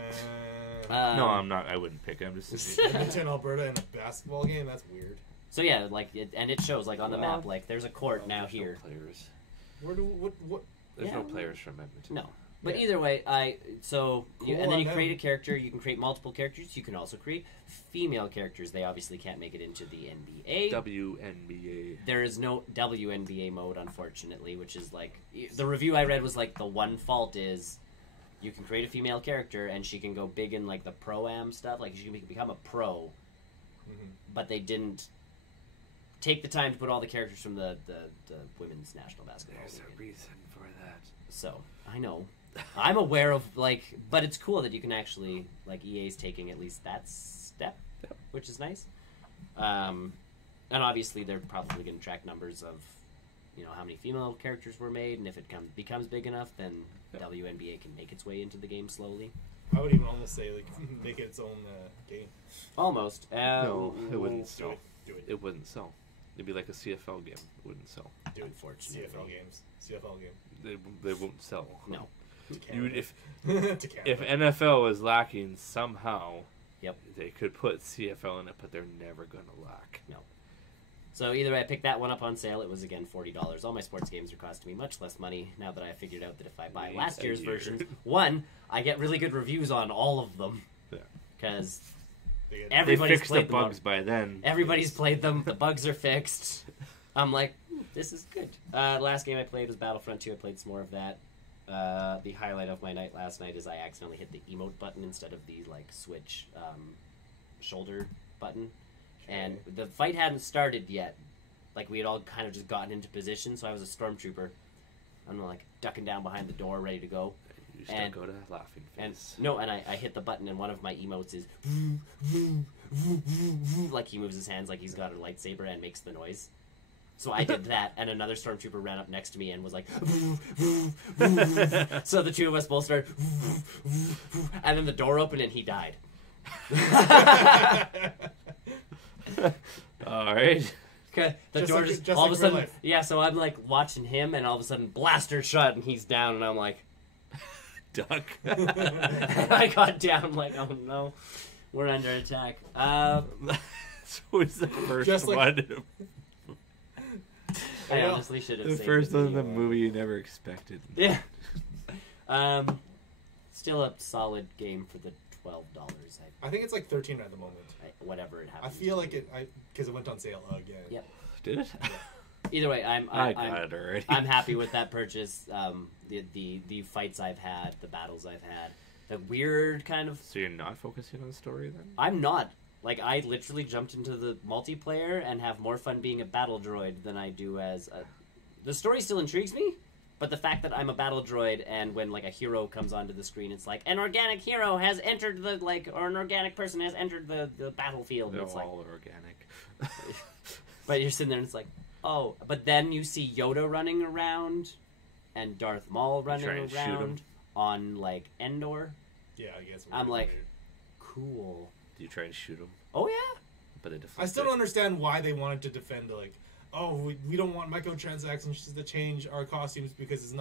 No, I'm not. I wouldn't pick. I'm just Edmonton, Alberta, in a basketball game? That's weird. So yeah, like, it shows, like, on the map, like, there's a court now here. No players. What? There's no players from Edmonton. No. But either way, and then you create a character. You can create multiple characters. You can also create female characters. They obviously can't make it into the NBA. WNBA. There is no WNBA mode, unfortunately, which is like, the review I read was like, the one fault is you can create a female character, and she can go big in like the pro-am stuff. Like she can become a pro, but they didn't take the time to put all the characters from the women's national basketball league. There's a reason for that. So I know, I'm aware of but it's cool that you can actually EA's taking at least that step, which is nice. And obviously they're probably going to track numbers of how many female characters were made, and if it becomes big enough, then WNBA can make its way into the game slowly. I would even almost say make it its own game. Almost. No, it wouldn't sell. Do it. It wouldn't sell. It'd be like a CFL game. It wouldn't sell. Do it. Unfortunately. CFL game. They won't sell. No. If To if NFL is lacking somehow, Yep. they could put CFL in it, but they're never gonna lack. No. So either way, I picked that one up on sale. It was, again, $40. All my sports games are costing me much less money now that I figured out that if I buy last year's versions, one, I get really good reviews on all of them. Yeah. Because They everybody's fixed the played them. bugs by then. Everybody's played them. The bugs are fixed. I'm like, this is good. Last game I played was Battlefront 2. I played some more of that. The highlight of my night last night is I accidentally hit the emote button instead of the switch shoulder button. And the fight hadn't started yet. We had all kind of just gotten into position, so I was a stormtrooper. I'm ducking down behind the door, ready to go. You just don't go to laughing face. And I hit the button, and one of my emotes is he moves his hands like he's got a lightsaber and makes the noise. So I did that, and another stormtrooper ran up next to me and was like, so the two of us both started, and then the door opened and he died. All right. The Just door like- just just all like of a real sudden, life. yeah. So I'm watching him, and all of a sudden, blaster shut, and he's down, and I'm like, Duck. and I got down, oh no, we're under attack. So it's the first Just like- one. I know. honestly should have The saved first one in the video. movie you never expected. Yeah. Still a solid game for the $12. I think it's like 13 at the moment. Whatever it I happens. feel like it because it went on sale again. Yep. Did it? Either way, I got it already. I'm happy with that purchase. The fights I've had, the battles I've had, the weird kind of. So you're not focusing on the story then? I'm not. I literally jumped into the multiplayer and have more fun being a battle droid than I do as a. The story still intrigues me, but the fact that I'm a battle droid and when a hero comes onto the screen, it's an organic hero has entered the or an organic person has entered the battlefield. They're And it's all organic. but you're sitting there and it's oh, but then you see Yoda running around and Darth Maul running try and shoot him. around on Endor. Yeah, I guess. I'm weird. Cool. Do you try and shoot them? Oh yeah. But they deflect I still it. don't understand why they wanted to defend we don't want microtransactions to change our costumes because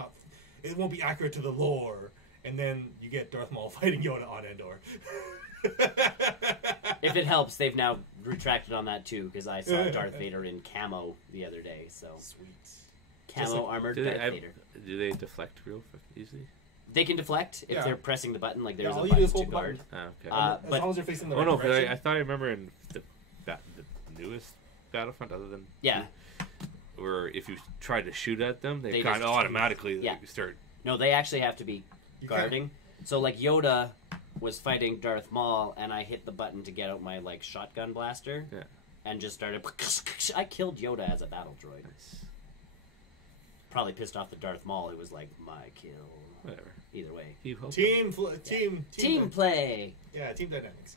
it won't be accurate to the lore. And then you get Darth Maul fighting Yoda on Endor. If it helps, they've now retracted on that too because I saw Darth Vader in camo the other day. So Sweet. camo armored Do Darth they, Vader. do they deflect real easily? They can deflect if Yeah. they're pressing the button. There's all a you do button is to hold the guard. button. Okay. But- As long as you're facing the Oh right no, because direction. I thought I remember in the newest Battlefront, other than Yeah. where if you try to shoot at them, they They kind of just- automatically yeah. start. No, they actually have to be You guarding. So Yoda was fighting Darth Maul, and I hit the button to get out my shotgun blaster, Yeah. and just started. I killed Yoda as a battle droid. Probably pissed off the Darth Maul, who was my kill. Whatever. Either way, Team play. Yeah, team dynamics.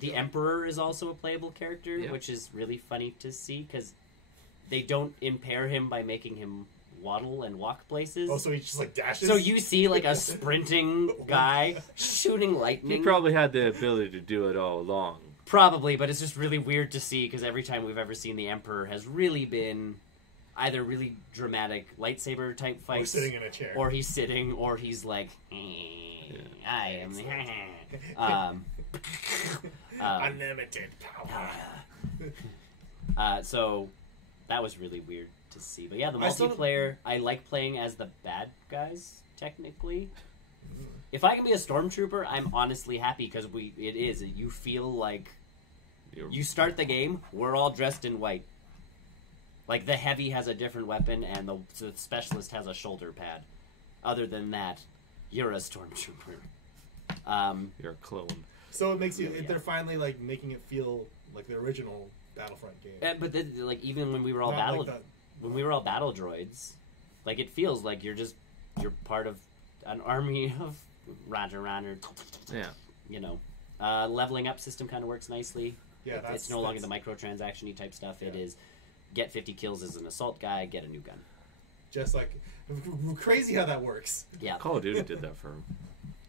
The Emperor is also a playable character, Yeah. which is really funny to see because they don't impair him by making him waddle and walk places. Oh, so he just dashes. So you see a sprinting guy shooting He lightning. probably had the ability to do it all along. Probably, but it's just really weird to see because every time we've ever seen the Emperor has really been either really dramatic lightsaber type or fights, sitting in a chair. or he's sitting, or he's I am Unlimited power. so that was really weird to see. But yeah, the I still- multiplayer, I like playing as the bad guys, technically. If I can be a stormtrooper, I'm honestly happy because you feel like you start the game, we're all dressed in white. The heavy has a different weapon and the specialist has a shoulder pad. Other than that, You're a stormtrooper. You're a clone. So it makes you. Yeah. They're finally like making it feel like the original Battlefront game. But like even when we were all Not like when we were all battle droids, like it feels like you're part of an army of Roger. Yeah. You know, leveling up system kind of works nicely. Yeah, It's no longer the microtransaction-y type stuff. Yeah. It is get 50 kills as an assault guy, get a new gun. just like crazy how that works. Yeah. Call of Duty did that for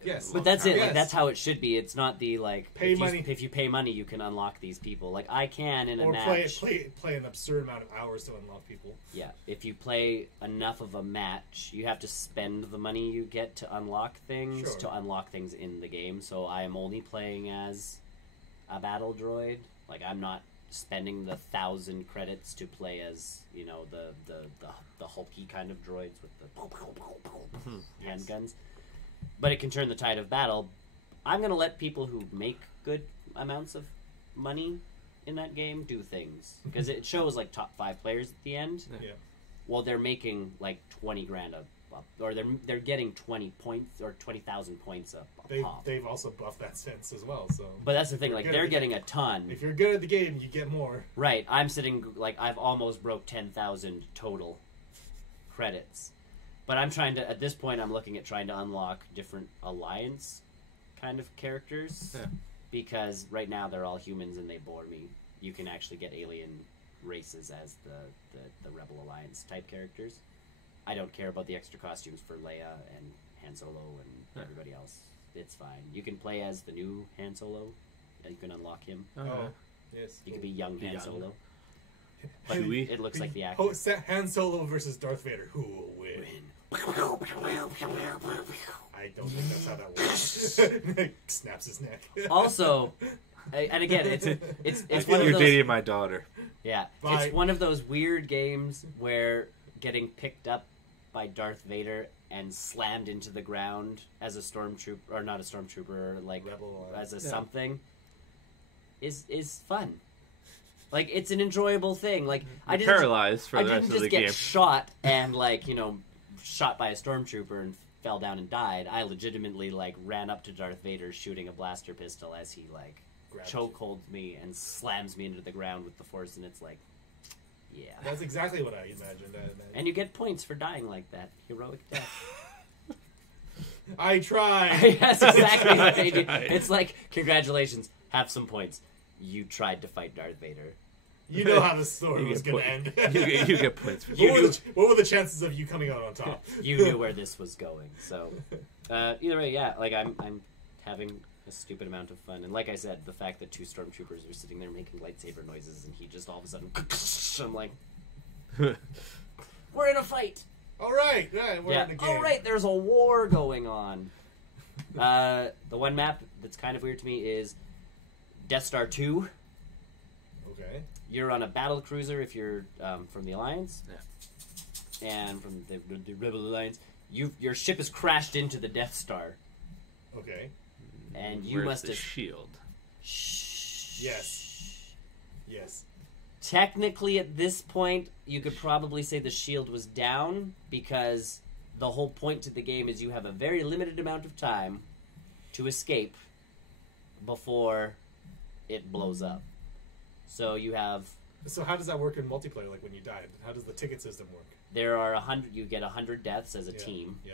Yes, But that's it. Yes. Like, that's how it should be. It's not the like Pay if money. if you pay money, you can unlock these people. Like I can in a or match. play an absurd amount of hours to unlock people. Yeah, if you play enough of a match, you have to spend the money you get to unlock things Sure. to unlock things in the game. So I am only playing as a battle droid. Like I'm not spending the 1,000 credits to play as the hulky kind of droids with the handguns. But it can turn the tide of battle. I'm going to let people who make good amounts of money in that game do things. Because it shows, like, top 5 players at the end. Yeah. Well, they're making, like, 20 grand or they're getting 20 points, or 20,000 points a pop. They've also buffed that sense as well. So, But that's the thing, If like, you're they're good at the getting a ton. if you're good at the game, you get more. Right, I'm sitting, like, I've almost broke 10,000 total credits. But I'm trying to, at this point, I'm looking at trying to unlock different Alliance kind of characters. Yeah. Because right now they're all humans and they bore me. You can actually get alien races as the Rebel Alliance type characters. I don't care about the extra costumes for Leia and Han Solo and everybody else. It's fine. You can play as the new Han Solo. You can unlock him. Oh, yes. You can be young Han young. Solo. Chewie. It looks like the actor. Han Solo versus Darth Vader. Who will win? I don't think that's how that works. Snaps his neck. Also, and again, it's one of You're those. dating my daughter. Yeah, Bye. it's one of those weird games where getting picked up by Darth Vader and slammed into the ground as a stormtrooper, or not a stormtrooper, like Rebel, as a yeah. something, is fun. Like it's an enjoyable thing. Like I You're didn't paralyzed for I the didn't rest of just the get game. shot and shot by a stormtrooper and fell down and died. I legitimately ran up to Darth Vader shooting a blaster pistol as he Grabbed. chokeholds me and slams me into the ground with the force, and it's like, yeah. That's exactly what I imagined. And you get points for dying like that. Heroic death. I tried. That's exactly what they do. It's like, congratulations, have some points. You tried to fight Darth Vader. You know how the story You was get going to point- end. you get points for What were the chances of you coming out on top? You knew where this was going. So, either way, yeah, I'm having a stupid amount of fun. And like I said, the fact that 2 stormtroopers are sitting there making lightsaber noises and he just all of a sudden, I'm like, we're in a fight. All right, we're Yeah. in the game. Oh, right, there's a war going on. The one map that's kind of weird to me is Death Star 2. Okay. You're on a battle cruiser if you're from the Alliance. Yeah. And from the Rebel Alliance. Your ship has crashed into the Death Star. Okay. And you Where's must the have... shield. Yes. Yes. Technically, at this point, you could probably say the shield was down because the whole point to the game is you have a very limited amount of time to escape before it blows up. So you have... So how does that work in multiplayer? Like when you died, how does the ticket system work? There are 100... You get 100 deaths as a Yeah. team. Yeah.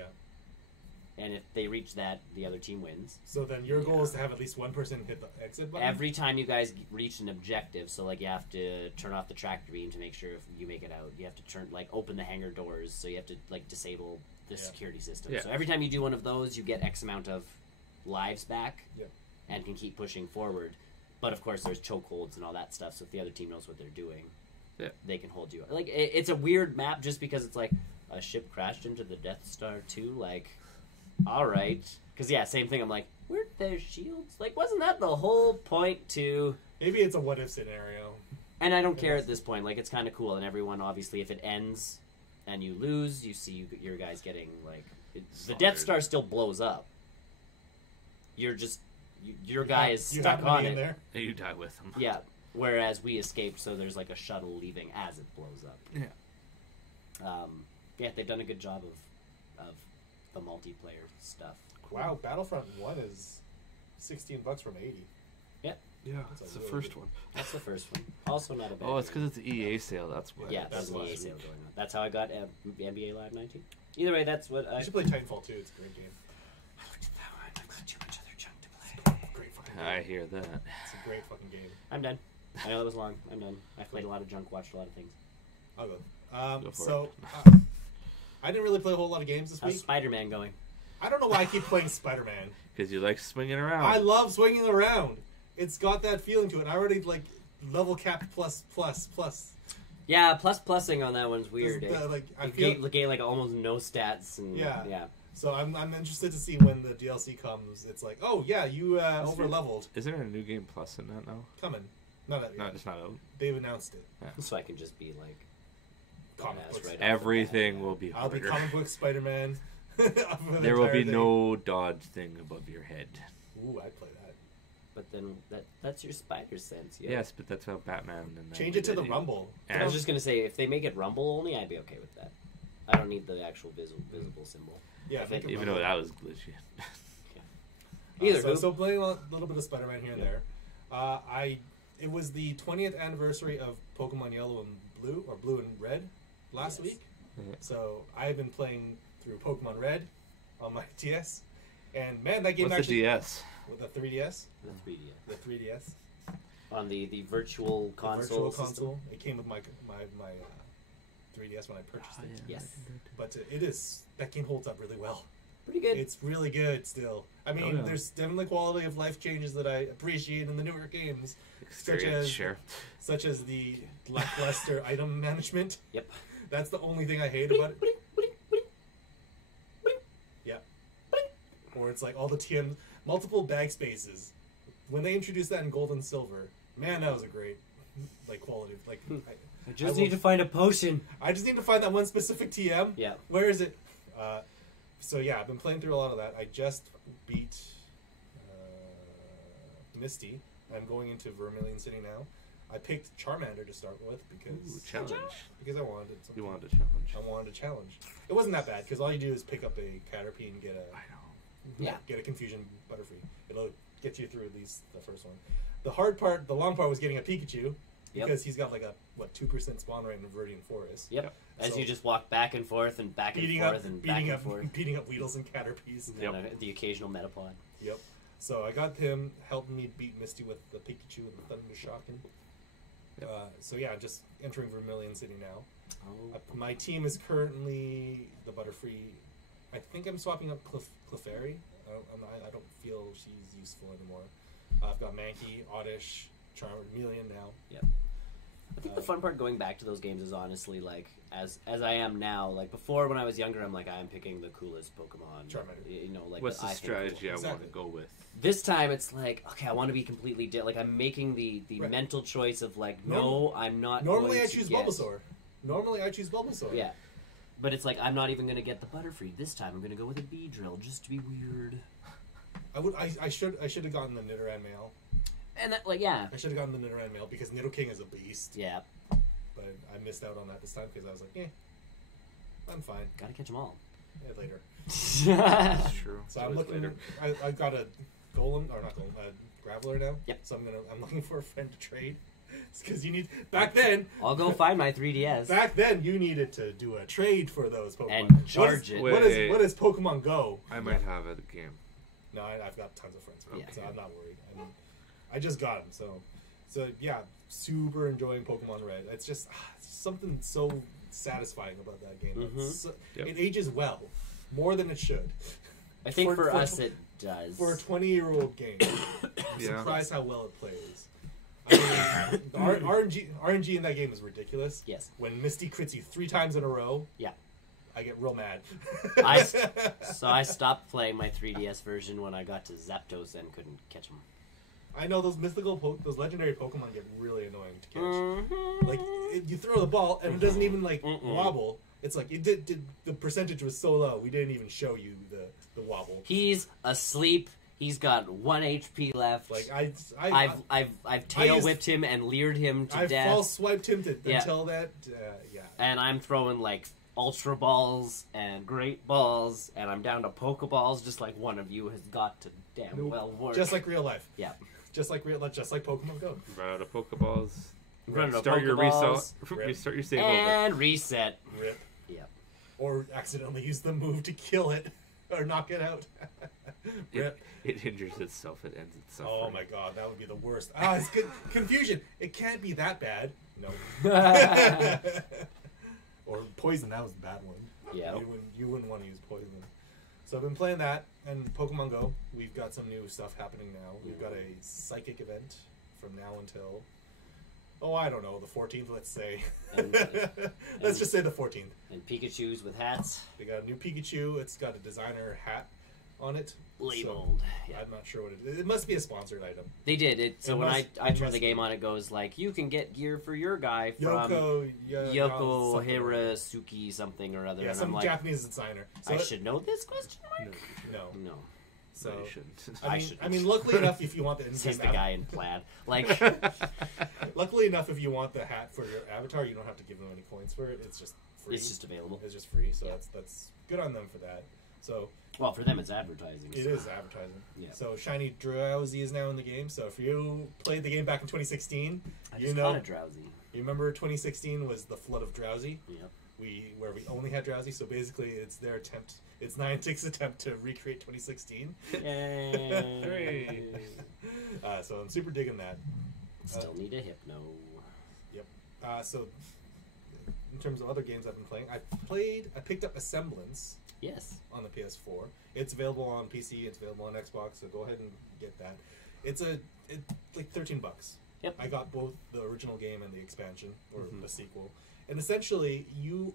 And if they reach that, the other team wins. So then your goal is to have at least one person hit the exit button. Every time you guys reach an objective, so you have to turn off the tractor beam to make sure if you make it out. You have to open the hangar doors, so you have to disable the Yeah. security system. Yeah. So every time you do one of those, you get X amount of lives back, Yep. and can keep pushing forward. But of course, there's chokeholds and all that stuff. So if the other team knows what they're doing, Yeah. they can hold you. It's a weird map just because it's like a ship crashed into the Death Star 2. All right, because same thing. I'm like, weren't there shields? Wasn't that the whole point to? Maybe it's a what if scenario. And I don't care at this point. It's kind of cool, and everyone obviously, if it ends and you lose, you see your guys getting the Death Star still blows up. You're just your guy is You stuck happen to on be it. in there. And you die with them. Yeah. Whereas we escaped, so there's a shuttle leaving as it blows up. Yeah. Yeah, they've done a good job of the multiplayer stuff. Wow, Battlefront 1 is $16 from 80. Yeah, That's it's the really first good. one. That's the first one. Also not a bad. Oh, it's game. because it's the EA sale. That's why. Yeah, That's there's an why. EA sale going on. That's how I got NBA Live 19. Either way, that's what I. You should play Titanfall 2. It's a great game. I looked at that one. I've got too much other junk to play. Great fucking game. I hear that. It's a great fucking game. I'm done. I know that was long. I'm done. I've played a lot of junk, watched a lot of things. I'll go. Go for So, I didn't really play a whole lot of games this How's week. Spider-Man going? I don't know why I keep playing Spider-Man. Because you like swinging around. I love swinging around. It's got that feeling to it. I already level capped plus. Yeah, plussing on that one's weird. I You feel gain like almost no stats. And, Yeah. So I'm interested to see when the DLC comes. It's like, oh yeah, you over leveled. Is there a new game plus in that now? Coming. Not that No, yet. it's not out. They've announced it. So I can just be like, Comic badass books. right off the bat. Everything will be I'll be harder. comic book Spider-Man. There will be no dodge thing above your head. Ooh, I'd play that. But then that's your spider sense. Yeah. Yes, but that's how Batman and Change it to the Rumble. I was just gonna say, if they make it Rumble only, I'd be okay with that. I don't need the actual visible symbol. Yeah, If make it even Rumble. though that was glitchy. Either so playing a little bit of Spider-Man here and there. It was the 20th anniversary of Pokemon Yellow and Blue, or Blue and Red, last Yes. week. Mhm. So I've been playing through Pokemon Red on my DS, and man, that game What's actually the DS? with the 3DS, the 3D the 3DS, on the virtual the console. virtual console. It came with my 3DS when I purchased it. Yes. But that game holds up really well. Pretty good. It's really good still. I mean, yeah. there's definitely quality of life changes that I appreciate in the newer games, Experience share. such as the lackluster item management. Yep. That's the only thing I hate about it. Yeah. Or it's like all the TM, multiple bag spaces. When they introduced that in Gold and Silver, man, that was a great quality. I just I need to find a potion. I just need to find that one specific TM. Yeah. Where is it? So yeah, I've been playing through a lot of that. I just beat Misty. I'm going into Vermilion City now. I picked Charmander to start with Ooh, challenge. because I wanted something. You wanted a challenge. I wanted a challenge. It wasn't that bad because all you do is pick up a Caterpie and get a Confusion Butterfree. It'll get you through at least the first one. The long part was getting a Pikachu because he's got 2% spawn rate in Viridian Forest. Yep. As So- you just walk back and forth and back and forth and back and forth. beating up Weedles and Caterpies. And the occasional Metapod. Yep. So I got him helping me beat Misty with the Pikachu and the Thunder Shocking. So yeah, I'm just entering Vermilion City now. Oh. My team is currently the Butterfree. I think I'm swapping up Clefairy. I don't feel she's useful anymore. I've got Mankey, Oddish, Charmeleon now. Yep. I think the fun part going back to those games is honestly as I am now. Before when I was younger, I'm I'm picking the coolest Pokemon. Charmander. What's the I think strategy cool. I want to go with? This time it's okay, I want to be completely I'm making the Right. mental choice of no, I'm not. Normally going I to choose get- Bulbasaur. Yeah. But it's I'm not even going to get the Butterfree. This time I'm going to go with a Beedrill just to be weird. I should have gotten the Nidoran male. And that yeah. I should have gotten the Nidoran male because Nidoking is a beast. Yeah. But I missed out on that this time because I was I'm fine. Got to catch them all. Later. That's true. So It's I'm always looking. later. I got a Golem or not Golem, a Graveler now. Yep. So I'm looking for a friend to trade. Because you need back then. I'll go find my 3DS. Back then, you needed to do a trade for those Pokemon And charge it. What is Pokemon Go? I might have a game. No, I've got tons of friends, Yeah. so I'm not worried. I just got them, so yeah, super enjoying Pokemon Red. It's just something so satisfying about that game. Mhm. It ages well, more than it should. I think for us tw- it does. For a 20-year-old game, I'm Yeah. surprised how well it plays. I mean, the RNG in that game is ridiculous. Yes. When Misty crits you 3 times in a row, Yeah. I get real mad. So I stopped playing my 3DS version when I got to Zapdos and couldn't catch him. I know those those legendary Pokemon get really annoying to catch. Mm-hmm. You throw the ball and it doesn't even Mm-mm. wobble. It's it did the percentage was so low we didn't even show you the wobble. He's asleep. He's got 1 HP left. I've tail used- whipped him and leered him to I death. false swiped him Yeah. until that. Yeah. And I'm throwing Ultra Balls and Great Balls, and I'm down to Pokeballs, just like one of you has got to damn well work. Just like real life. Yeah. Just like Pokemon Go. Run out of Pokeballs. Run out of Start your Pokeballs. restart your save over. And reset. Rip. Yeah. Or accidentally use the move to kill it or knock it out. Rip. It injures itself. It ends itself. Oh my god, that would be the worst. It's good. Confusion. It can't be that bad. No. Or poison. That was a bad one. Yeah. You wouldn't want to use poison. So I've been playing that and Pokemon Go. We've got some new stuff happening now. We've got a psychic event from now until, I don't know, the 14th, let's say. Let's just say the 14th. And Pikachus with hats. They got a new Pikachu. It's got a designer hat on it. Labeled. So I'm not sure what it is. It must be a sponsored item. They did it. So when I turn the game on, it goes like, you can get gear for your guy from Yoko Hirasuki something or other. Yeah, and some I'm like, Japanese designer. So I should know this question mark? No. So you shouldn't. I shouldn't. I mean, luckily enough, if you want the Save the guy in plaid. Like, luckily enough, if you want the hat for your avatar, you don't have to give them any coins for it. It's just free. it's just available. It's just free. So Yeah. that's good on them for that. So Well, for them, it's advertising. it so. is advertising. Yeah. So Shiny Drowsy is now in the game. So if you played the game back in 2016, I you just know, caught it drowsy. you remember 2016 was the flood of Drowsy. Yep. Where we only had Drowsy. So basically, it's their attempt. It's Niantic's attempt to recreate 2016. Yay. So I'm super digging that. Still need a Hypno. So in terms of other games I've been playing, I picked up Assemblance Yes. on the PS4. It's available on PC. It's available on Xbox. So go ahead and get that. It's like $13. Yep. I got both the original game and the expansion or the sequel. And essentially,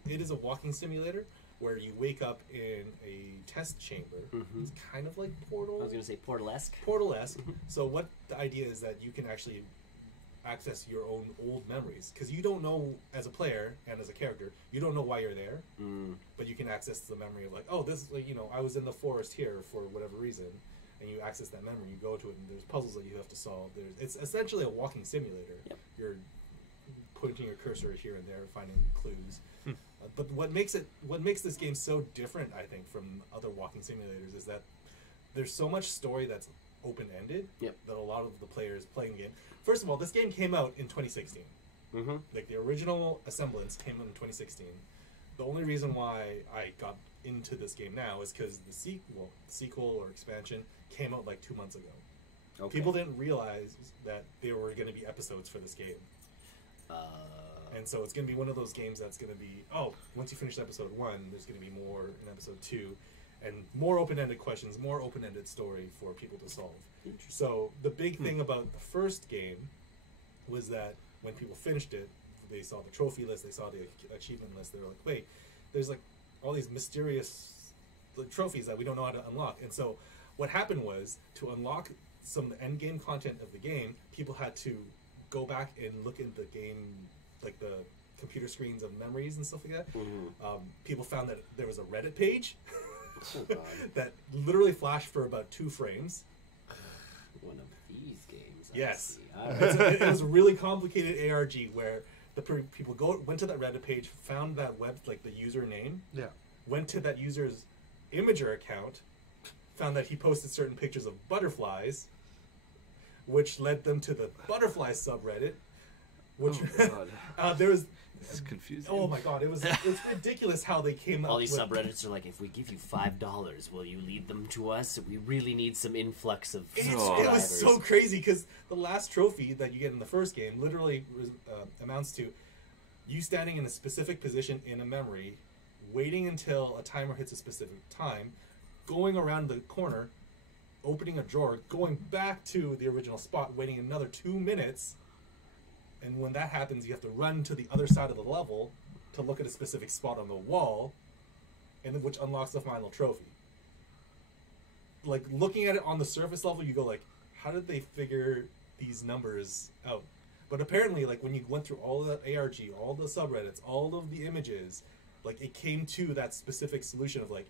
it is a walking simulator where you wake up in a test chamber. It's kind of like Portal. I was going to say Portal-esque. Portal-esque. So what the idea is that you can actually access your own old memories, because you don't know, as a player and as a character, you don't know why you're there, but you can access the memory of like, oh, this, like, I was in the forest here for whatever reason, and you access that memory, you go to it, and there's puzzles that you have to solve. It's essentially a walking simulator. Yep. You're pointing your cursor here and there, finding clues. But what makes this game so different, I think, from other walking simulators is that there's so much story that's open-ended that a lot of the players playing the game. First of all, this game came out in 2016. Like the original Assemblance came out in 2016. The only reason why I got into this game now is because the sequel or expansion came out like 2 months ago. Okay. People didn't realize that there were going to be episodes for this game. And so it's going to be one of those games that's going to be, once you finish episode 1, there's going to be more in episode 2, and more open-ended questions, more open-ended story for people to solve. So the big thing about the first game was that when people finished it, they saw the trophy list, they saw the achievement list, they were like, wait, there's like all these mysterious trophies that we don't know how to unlock. And so what happened was, to unlock some of the end game content of the game, people had to go back and look at the game, like the computer screens of memories and stuff like that. People found that there was a Reddit page that literally flashed for about 2 frames. One of these games. Yes. Right. It was a really complicated ARG where the people went to that Reddit page, found that like the username, went to that user's Imager account, found that he posted certain pictures of butterflies, which led them to the butterfly subreddit, which there was. It's confusing. Oh my god, it's ridiculous how they came up. All these with, subreddits are like, if we give you $5, will you lead them to us? We really need some influx of It subscribers. was so crazy because the last trophy that you get in the first game literally amounts to you standing in a specific position in a memory, waiting until a timer hits a specific time, going around the corner, opening a drawer, going back to the original spot, waiting another 2 minutes, and when that happens, you have to run to the other side of the level to look at a specific spot on the wall, and which unlocks the final trophy. Like, looking at it on the surface level, you go like, how did they figure these numbers out? But apparently, like, when you went through all the ARG, all the subreddits, all of the images, like, it came to that specific solution of like,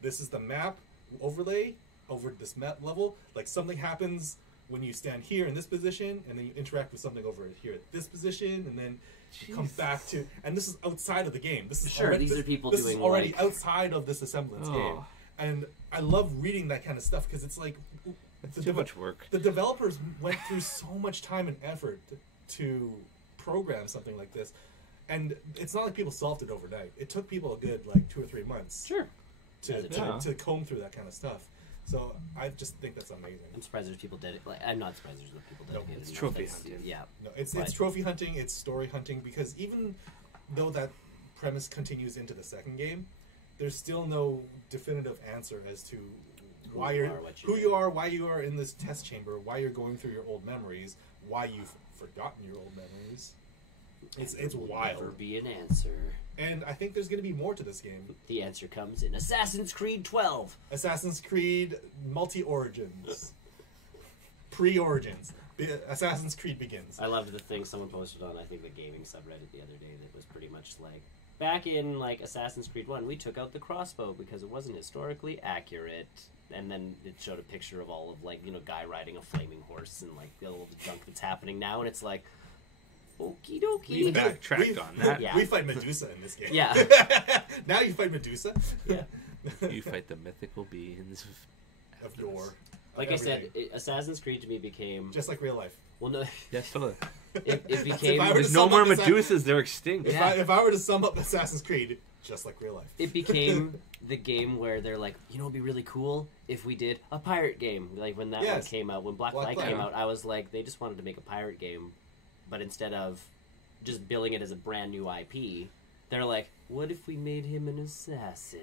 this is the map overlay over this map level. Like, something happens when you stand here in this position, and then you interact with something over here at this position, and then come back to, and this is outside of the game. This is Sure, already, these are people this doing is already like... outside of this Assemblance game, and I love reading that kind of stuff because it's like It's too much work. The developers went through so much time and effort to program something like this, and it's not like people solved it overnight. It took people a good like 2 or 3 months. Sure. To comb through that kind of stuff. So I just think that's amazing. I'm surprised there's people dedicated. Like, I'm not surprised there's no people dedicated. It's trophy hunting. Yeah. No, it's trophy hunting. It's story hunting because even though that premise continues into the second game, there's still no definitive answer as to why who you are, why you are in this test chamber, why you're going through your old memories, why you've forgotten your old memories. It's wild. Never be an answer. And I think there's going to be more to this game. The answer comes in Assassin's Creed 12. Assassin's Creed Multi-Origins. Pre-Origins. Assassin's Creed Begins. I loved the thing someone posted on, I think, the gaming subreddit the other day that was pretty much like, back in like Assassin's Creed 1, we took out the crossbow because it wasn't historically accurate. And then it showed a picture of all of like, guy riding a flaming horse and like all the junk that's happening now. And it's like, okie dokie. We backtracked on that. Yeah. We fight Medusa in this game. Yeah. Now you fight Medusa. Yeah. You fight the mythical beings of yore. Like I said, Assassin's Creed to me became... just like real life. Well, no. Yes, totally. It became... There's no more Medusas, they're extinct. If I were to sum up Assassin's Creed, just like real life. It became the game where they're like, it'd be really cool if we did a pirate game. Like when that one came out, when Black Flag came out, I was like, they just wanted to make a pirate game. But instead of just billing it as a brand new IP, they're like, what if we made him an assassin?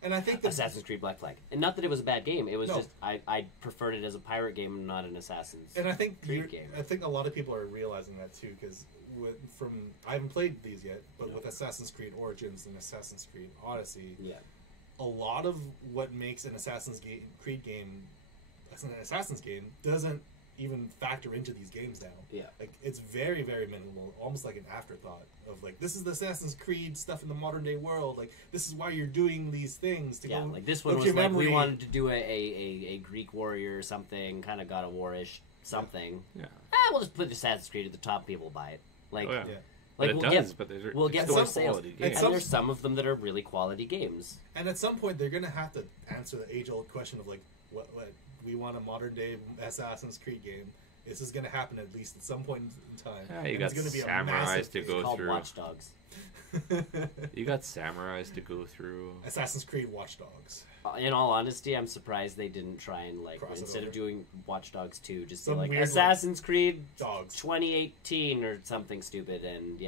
And I think Assassin's Creed Black Flag. And not that it was a bad game. It was just, I preferred it as a pirate game, not an Assassin's Creed game. I think a lot of people are realizing that too, because I haven't played these yet, but with Assassin's Creed Origins and Assassin's Creed Odyssey, a lot of what makes an Assassin's Creed game an Assassin's game doesn't even factor into these games now. Yeah. Like, it's very, very minimal, almost like an afterthought of, like, this is the Assassin's Creed stuff in the modern day world. Like, this is why you're doing these things to go. Like, this one was like, we wanted to do a Greek warrior or something, kind of God of War-ish something. Yeah. We'll just put Assassin's Creed at the top, people buy it. Like, like we'll get more sales. And there's some of them that are really quality games. And at some point, they're going to have to answer the age-old question of, like, what we want a modern-day Assassin's Creed game. This is going to happen at least at some point in time. Yeah, you got samurais to go through. Watch Dogs. You got samurais to go through. Assassin's Creed Watch Dogs. In all honesty, I'm surprised they didn't try and, like, instead of doing Watch Dogs 2, just some be like weird, Assassin's Creed Dogs 2018 or something stupid, and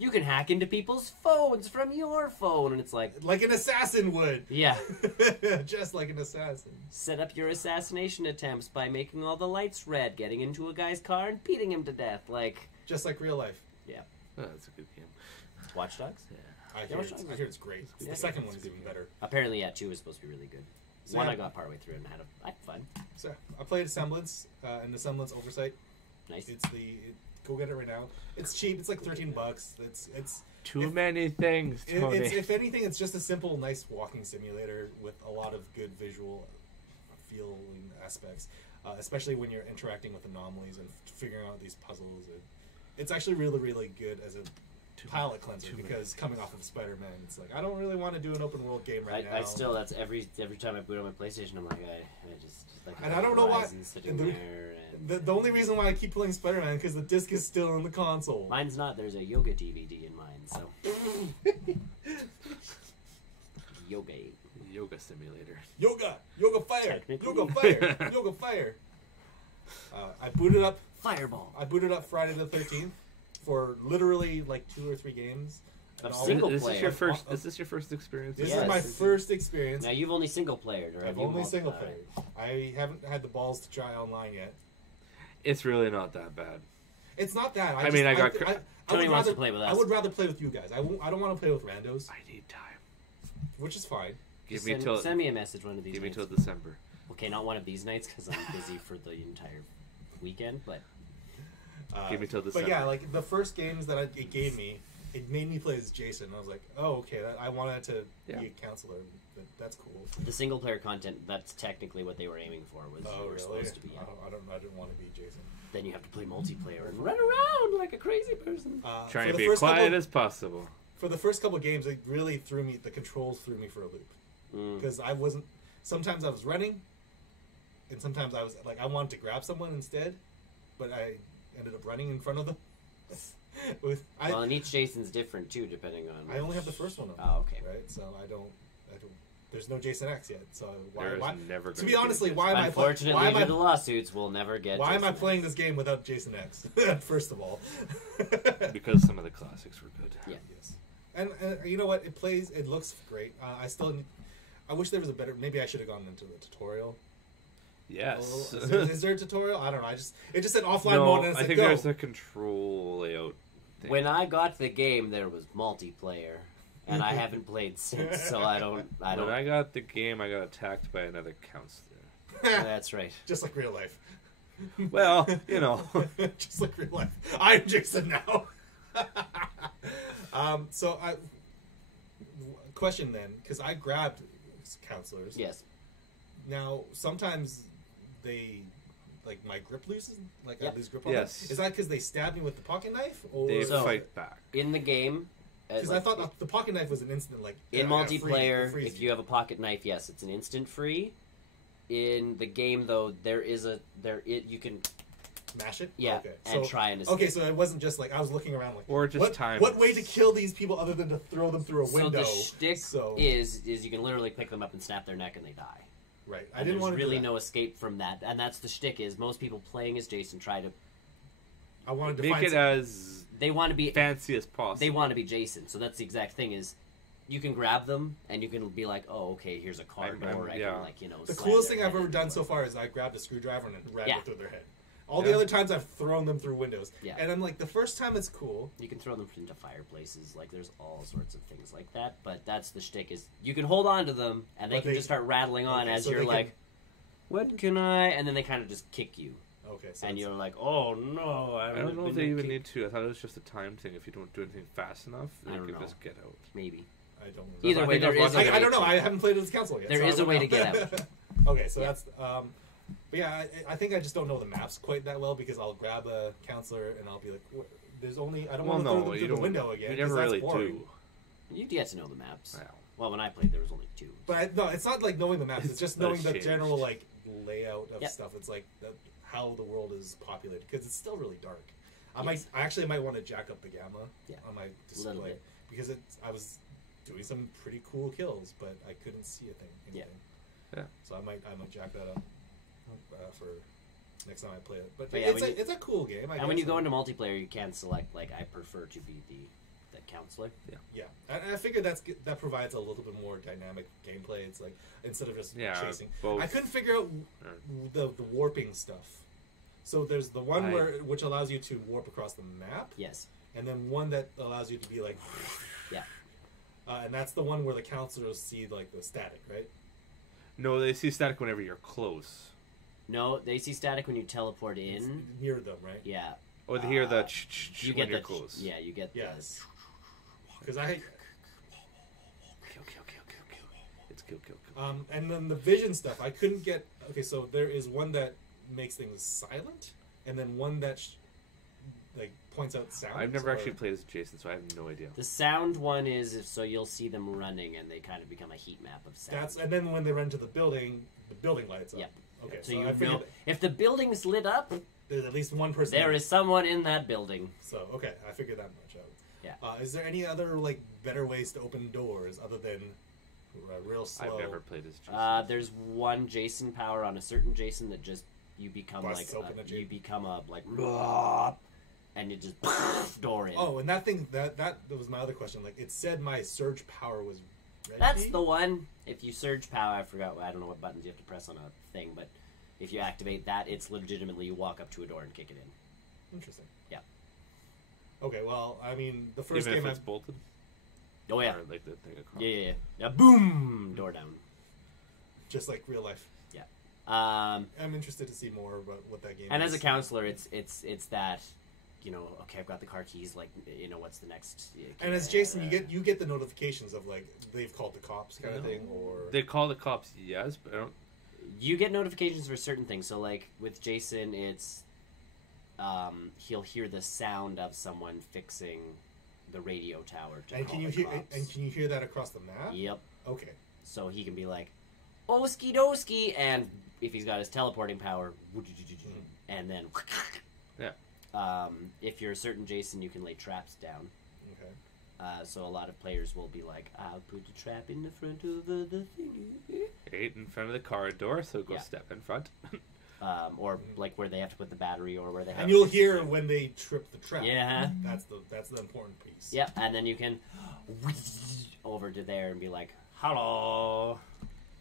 you can hack into people's phones from your phone, and it's like an assassin would. Yeah. Just like an assassin. Set up your assassination attempts by making all the lights red, getting into a guy's car and beating him to death, like just like real life. Yeah. Oh, that's a good game. Watch Dogs? Yeah. I hear it's great. The second one is even better. Apparently, 2 is supposed to be really good. So, I got partway through and I had fun. So I played Semblance and the Semblance Oversight. Nice. Go get it right now. It's cheap. It's like $13. It's too many things, Tony. If anything, it's just a simple, nice walking simulator with a lot of good visual feeling aspects, especially when you're interacting with anomalies and figuring out these puzzles. It's actually really, really good as a palate cleanser because coming off of Spider-Man, it's like I don't really want to do an open world game now. I still that's every time I boot on my PlayStation, I'm like I just like. And I don't know why. The only reason why I keep playing Spider-Man because the disc is still in the console. Mine's not. There's a yoga DVD in mine, so. Yoga simulator. Yoga fire, yoga fire. I booted up Fireball. I booted up Friday the 13th for literally like 2 or 3 games. Single player. Is this your first experience? This is my first experience. Now you've only single playered, or I've only single playered. I haven't had the balls to try online yet. It's really not that bad. It's not that. Tony wants to play with us. I would rather play with you guys. I don't want to play with randos. I need time. Which is fine. Send me a message one of these nights. Give me till December. Okay, not one of these nights because I'm busy for the entire weekend, but... Give me till December. But yeah, like the first games that it gave me it made me play as Jason. I was like, oh, okay, I wanted to Yeah. be a counselor. That's cool. The single player content, that's technically what they were aiming for. Was Oh, you were really? supposed to be. I didn't want to be Jason. Then you have to play multiplayer and run around like a crazy person. Trying to be as quiet as possible. For the first couple games, it really threw me. The controls threw me for a loop because I wasn't. Sometimes I was running, and sometimes I was like I wanted to grab someone instead, but I ended up running in front of them. Well, and each Jason's different too, depending on. I only have the first one. Oh, okay. Right, so I don't. There's no Jason X yet, so why? Never to be honestly, why am I? Unfortunately, due to lawsuits, we'll never get. Why Jason am I X. playing this game without Jason X? First of all, because some of the classics were good. Yeah. Yes. And you know what? It plays. It looks great. I wish there was a better. Maybe I should have gone into the tutorial. Yes. Is there a tutorial? I don't know. It just said offline No, mode. And it's I think go. there's a control layout thing. When I got the game, there was multiplayer, and I haven't played since, so I don't. When I got the game, I got attacked by another counselor. That's right. Just like real life. Well, you know. Just like real life. I'm Jason now. Question then, because I grabbed counselors. Yes. Now, sometimes they, like, my grip loses? Like, Yep. I lose grip on Yes. them? Is that because they stabbed me with the pocket knife? Or They So- fight back. In the game, because I thought the pocket knife was an instant, like... in I gotta multiplayer, freeze if you have a pocket knife, yes, it's an instant free. In the game, though, you can Mash it? yeah, Okay. and try and escape. Okay, so it wasn't just like, I was looking around like... Or just time. What way to kill these people other than to throw them through a So window? the shtick So- is you can literally pick them up and snap their neck and they die. Right. I And didn't there's want to really do that. no escape from that, and that's the shtick. Is most people playing as Jason try to I wanted to Make find it as they want to be fancy as possible. they want to be Jason. So that's the exact thing. Is you can grab them and you can be like, oh, okay, here's a car door. I can The slam coolest their thing I've head ever into done it. so far is I grabbed a screwdriver and rammed Yeah. it through their head. All Yeah. the other times I've thrown them through windows. Yeah. And I'm like, the first time it's cool. You can throw them into fireplaces. Like there's all sorts of things like that. But that's the shtick. Is you can hold on to them and they But can they- just start rattling on Okay, as so you're they can- like, what can I? And then they kind of just kick you, Okay, so and it's- you're like, oh no, I don't know if they been even kicked. need to. I thought it was just a time thing. If you don't do anything fast enough, I they don't can know. just get out. Maybe. I don't know. Either I way, think there I've is. watched a way I don't know. to- I haven't played it as council yet. There so I is a don't way know. to get out. Okay, so Yeah. that's... but yeah, I think I just don't know the maps quite that well because I'll grab a counselor and I'll be like, there's only... I don't want to throw them through the window again. You 'cause never that's really boring. do. You get to know the maps. Wow. Well, when I played, there was only 2. But no, it's not like knowing the maps. It's just But knowing it's the changed. general like layout of Yep. stuff. It's like how the world is populated because it's still really dark. I Yes. might want to jack up the gamma Yeah. on my A display little bit. because I was doing some pretty cool kills, but I couldn't see anything. Yeah. So I might jack that up for next time I play it. But, But yeah, it's a cool game. And when you go into multiplayer, you can select, like, I prefer to be the counselor. Yeah, and I figure that provides a little bit more dynamic gameplay. It's like instead of just chasing. both. I couldn't figure out the warping stuff. So there's the one which allows you to warp across the map, Yes. and then one that allows you to be like, Yeah. And that's the one where the counselors see like the static, right? No, they see static whenever you're close. No, they see static when you teleport It's in. near them, right? Yeah. Or they hear the You when get you're the close. Yeah, you get Yes. Because Kill. It's kill. and then the vision stuff, I couldn't get. Okay, so there is one that makes things silent, and then one that like points out sound. I've never actually played as Jason, so I have no idea. the sound one is so you'll see them running and they kind of become a heat map of sound. And then when they run to the building lights up. Yep. Okay, So so you I figured know if the building's lit up, there's at least one person. there is someone in that building. So okay, I figured that much out. Yeah. Is there any other like better ways to open doors other than real slow? I've never played as Jason. There's one Jason power on a certain Jason that just you become Busts like open a you Jason. become a like and you just door in. Oh, and that thing that was my other question. Like it said my surge power was ready. That's the one. If you surge power, I don't know what buttons you have to press on a thing, but if you activate that, it's legitimately you walk up to a door and kick it in. Interesting. Yeah. Okay, well, I mean, the first Even game if it's bolted. Oh yeah. Or like the thing across. Yeah. Boom! Door down. just like real life. Yeah. I'm interested to see more about what that game And is. as a counselor, it's that okay, I've got the car keys. Like, what's the next? And as Jason, you get the notifications of like they've called the cops kind of thing, or they call the cops. Yes, but I don't. You get notifications for certain things. So like with Jason, it's he'll hear the sound of someone fixing the radio tower to call the cops. And can you hear that across the map? Yep. Okay. So he can be like, "Oski doski," and if he's got his teleporting power, and then if you're a certain Jason, you can lay traps down. Okay. So a lot of players will be like, "I'll put a trap in the front of the thingy." Right in front of the car door, so go step in front. Or like where they have to put the battery, or where they have. And you'll hear when they trip the trap. Yeah. That's the important piece. Yep, and then you can over to there and be like, "Hello."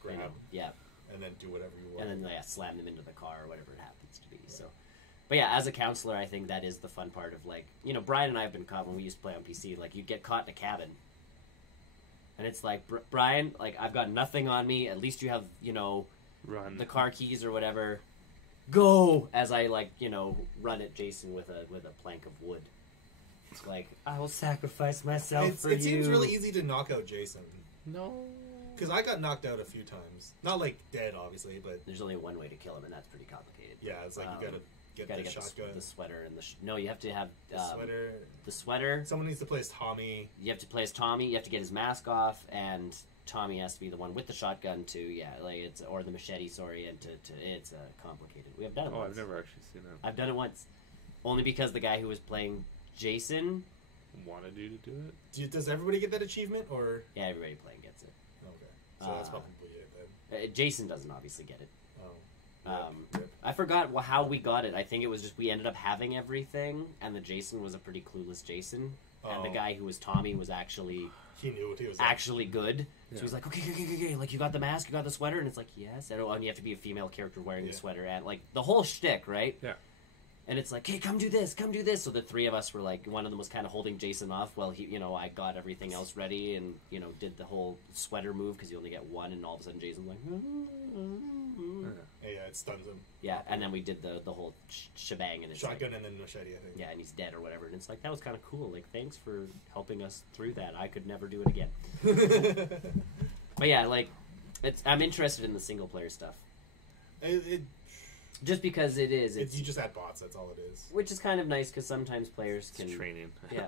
Grab. Yeah. And then do whatever you want. And then slam them into the car or whatever it happens to be. Right. So, but yeah, as a counselor, I think that is the fun part of like, Brian and I have been caught when we used to play on PC. Like, you'd get caught in a cabin, and it's like, Brian, like, I've got nothing on me. At least you have, Run the car keys or whatever. Go as I run at Jason with a plank of wood. It's like, I will sacrifice myself for you. It seems really easy to knock out Jason. No. Because I got knocked out a few times. Not like dead, obviously, but there's only one way to kill him, and that's pretty complicated. Yeah, it's like you gotta get the shotgun, the sweater, and no, you have to have the sweater. Someone needs to play as Tommy. You have to play as Tommy. You have to get his mask off, and Tommy has to be the one with the shotgun too. Yeah, like or the machete. Sorry, and it's complicated. We have done it. Oh, once. I've never actually seen that. I've done it once, only because the guy who was playing Jason wanted you to do it. Does everybody get that achievement, or yeah, everybody playing gets it. Okay, so that's probably it then. Jason doesn't obviously get it. Oh. Rip. I forgot how we got it. I think it was just we ended up having everything, and the Jason was a pretty clueless Jason, and the guy who was Tommy was actually he knew what he was actually good. Yeah. So he's like, okay, like you got the mask, you got the sweater, and it's like yes, and you have to be a female character wearing the sweater, and like the whole shtick, right? Yeah. And it's like, hey, come do this. So the three of us were like, one of them was kind of holding Jason off while I got everything else ready and, did the whole sweater move because you only get one, and all of a sudden Jason's like, yeah, it stuns him. Yeah, and then we did the whole shebang, and it's shotgun and then machete, I think. Yeah, and he's dead or whatever, and it's like, that was kind of cool. Like, thanks for helping us through that. I could never do it again. But yeah, like, I'm interested in the single player stuff. Just because it's you just add bots. That's all it is. Which is kind of nice because sometimes players can training. Yeah,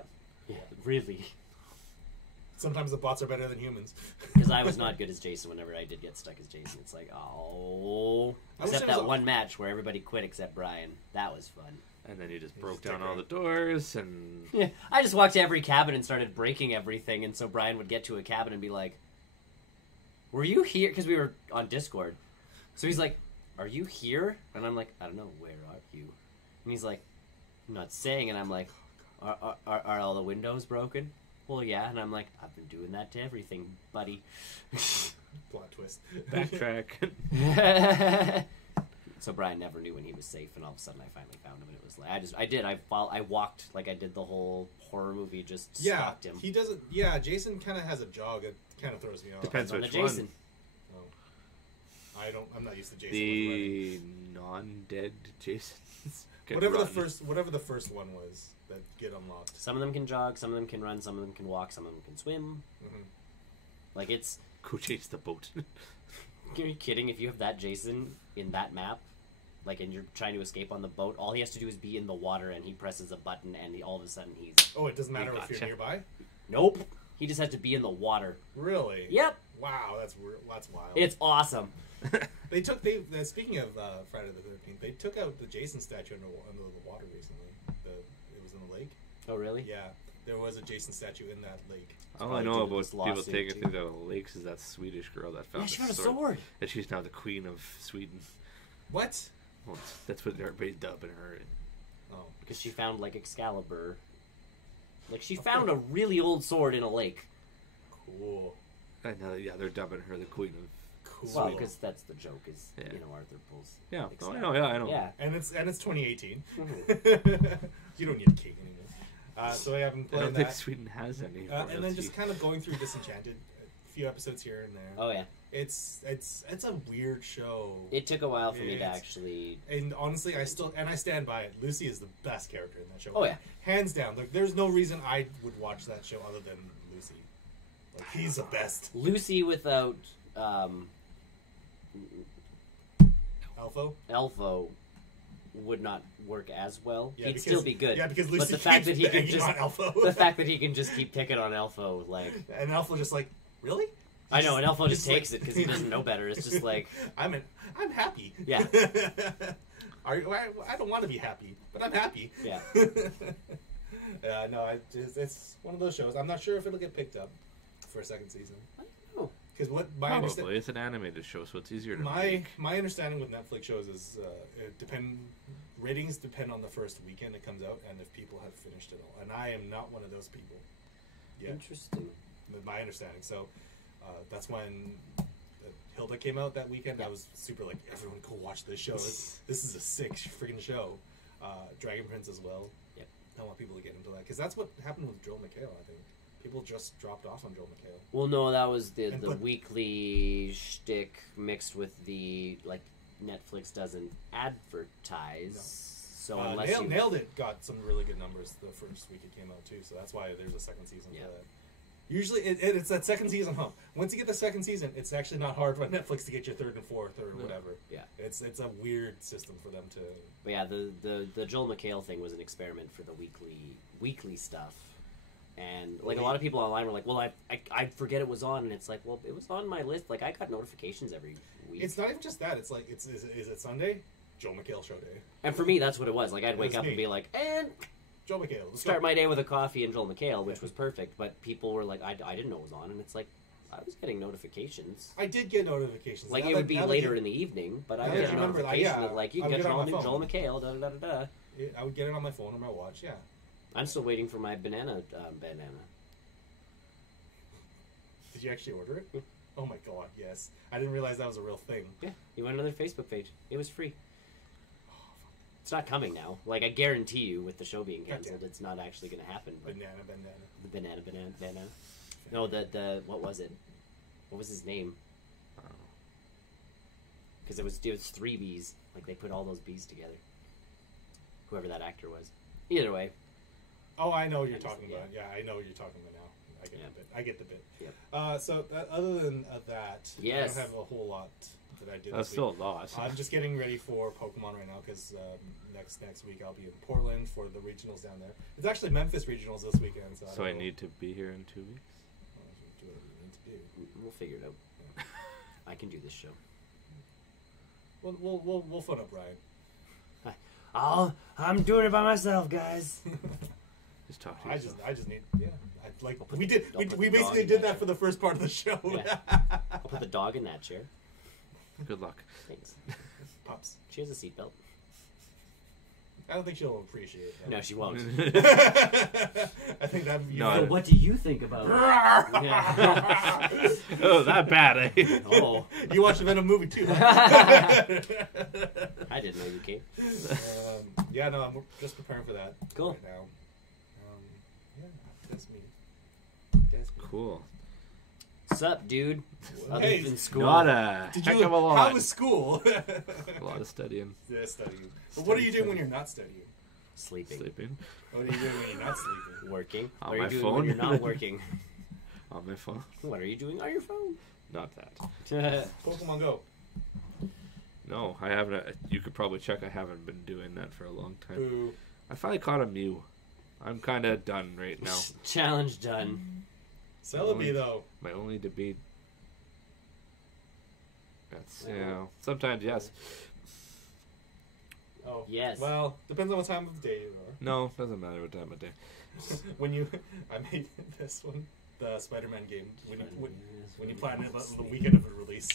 really. Sometimes the bots are better than humans. Because I was not good as Jason. Whenever I did get stuck as Jason, it's like except that one match where everybody quit except Brian. That was fun. And then you just broke down all the doors and yeah, I just walked to every cabin and started breaking everything, and so Brian would get to a cabin and be like, "Were you here?" Because we were on Discord. So he's like, "Are you here?" And I'm like, "I don't know. Where are you?" And he's like, "I'm not saying." And I'm like, "Are all the windows broken?" Well, yeah. And I'm like, "I've been doing that to everything, buddy." Plot twist. Backtrack. So Brian never knew when he was safe, and all of a sudden I finally found him, and it was like I walked like I did the whole horror movie, just stalked him. He doesn't. Yeah, Jason kind of has a jog. It kind of throws me off. Depends which Jason. One. I'm not used to Jason. The non-dead Jasons. Whatever the first one was that get unlocked. Some of them can jog, some of them can run, some of them can walk, some of them can swim. Mm-hmm. Like it's go chase the boat. Are you kidding? If you have that Jason in that map, like, and you're trying to escape on the boat, all he has to do is be in the water, and he presses a button, and all of a sudden he's. Oh, it doesn't matter if you're nearby. Nope. He just has to be in the water. Really? Yep. Wow, that's wild. It's awesome. Speaking of Friday the 13th, they took out the Jason statue under the water recently. It was in the lake. Oh, really? Yeah, there was a Jason statue in that lake. All I know about people taking things out of lakes is that Swedish girl that found she found a sword. And she's now the queen of Sweden. What? Well, that's what everybody's dubbing her. Oh, because she found like Excalibur. Like she found a really old sword in a lake. Cool. And now, they're dubbing her the queen of. Cool. Well, because that's the joke is Arthur pulls. Yeah, I know. Yeah, and it's 2018. Mm-hmm. You don't need a king anymore. So I've been playing I don't think Sweden has any. And then just kind of going through Disenchanted, a few episodes here and there. Oh yeah. It's a weird show. It took a while for me to actually. And honestly, I stand by it. Lucy is the best character in that show. Oh yeah, hands down. Like, there's no reason I would watch that show other than Lucy. Like, he's the best. Lucy without Elfo would not work as well. Yeah, He'd still be good. Yeah, because Lucy but the fact that he can just on Elfo. the fact that he can just keep picking on Elfo, like, and Elfo just like, really? I know, and Elfo just takes it because he doesn't know better. It's just like, I'm happy. Yeah. I don't want to be happy, but I'm happy. Yeah. No, it's one of those shows. I'm not sure if it'll get picked up for a second season. I don't know. Because what my Probably it's an animated show, so it's easier to my understanding with Netflix shows is ratings depend on the first weekend it comes out and if people have finished it all. And I am not one of those people. Yeah. Interesting. My understanding. So that's when Hilda came out that weekend. Yeah. I was super like, everyone go watch this show. This is a sick freaking show. Dragon Prince as well. Yep. I want people to get into that because that's what happened with Joel McHale. I think people just dropped off on Joel McHale. Well, no, that was the weekly shtick mixed with the, like, Netflix doesn't advertise. No. So unless Nailed It got some really good numbers the first week it came out too. So that's why there's a second season for that. Usually, it's that second season hump. Once you get the second season, it's actually not hard for Netflix to get your third and fourth or whatever. Yeah, it's a weird system for them to. But yeah, the Joel McHale thing was an experiment for the weekly stuff, and like a lot of people online were like, "Well, I forget it was on," and it's like, "Well, it was on my list. Like I got notifications every week." It's not even just that. It's like, is it Sunday? Joel McHale show day. And for me, that's what it was. Like I'd wake up and be like, and. Joel McHale. Start my day with a coffee and Joel McHale, which was perfect. But people were like, I didn't know it was on, and it's like, I was getting notifications. I did get notifications. Like, it would be later in the evening, but I would get a notification that, like, you can get Joel McHale, da-da-da-da-da. I would get it on my phone or my watch, yeah. I'm still waiting for my banana bandana. Did you actually order it? Oh my god, yes. I didn't realize that was a real thing. Yeah, you went on their Facebook page. It was free. It's not coming now. Like, I guarantee you, with the show being canceled, it's not actually going to happen. But the banana. No, what was it? What was his name? I don't know. Because it was 3 B's. Like, they put all those B's together. Whoever that actor was. Either way. Oh, I know what you're talking about. Yeah, I know what you're talking about now. I get the bit. Yep. So, other than that, yes. I don't have a whole lot that I did. That's still a lot. I'm just getting ready for Pokemon right now because next week I'll be in Portland for the regionals down there. It's actually Memphis regionals this weekend. So I need to be here in 2 weeks. Do whatever you need to do. We'll figure it out. Yeah. I can do this show. We'll phone up Ryan. I'm doing it by myself, guys. Just talk to I yourself. just need we basically did that for the first part of the show. Yeah. I'll put the dog in that chair. Good luck. Thanks. Pops. She has a seatbelt. I don't think she'll appreciate that. No, she won't. I think that. So what do you think about it? Oh, that bad, eh? Oh. You watched the Venom movie too. I didn't know you came. Yeah, no, I'm just preparing for that. Cool. Right now. Yeah, that's me. Cool. What's up, dude? Other Hey, than school. Not a heck of a lot. How was school? A lot of studying. Yeah, studying. But what are you doing when you're not studying? Sleeping. What are you doing when you're not sleeping? Working. On What are my you doing phone. when you're not working? On my phone. What are you doing on your phone? Not that. Pokemon Go. No, I haven't. You could probably check. I haven't been doing that for a long time. Boo. I finally caught a Mew. I'm kind of done right now. Challenge done. Celebi, though. My only debate. That's, sometimes yes. Oh. Yes. Well, depends on what time of day you are. No, doesn't matter what time of day. I made this one, the Spider-Man game, when you plan it the weekend of the release.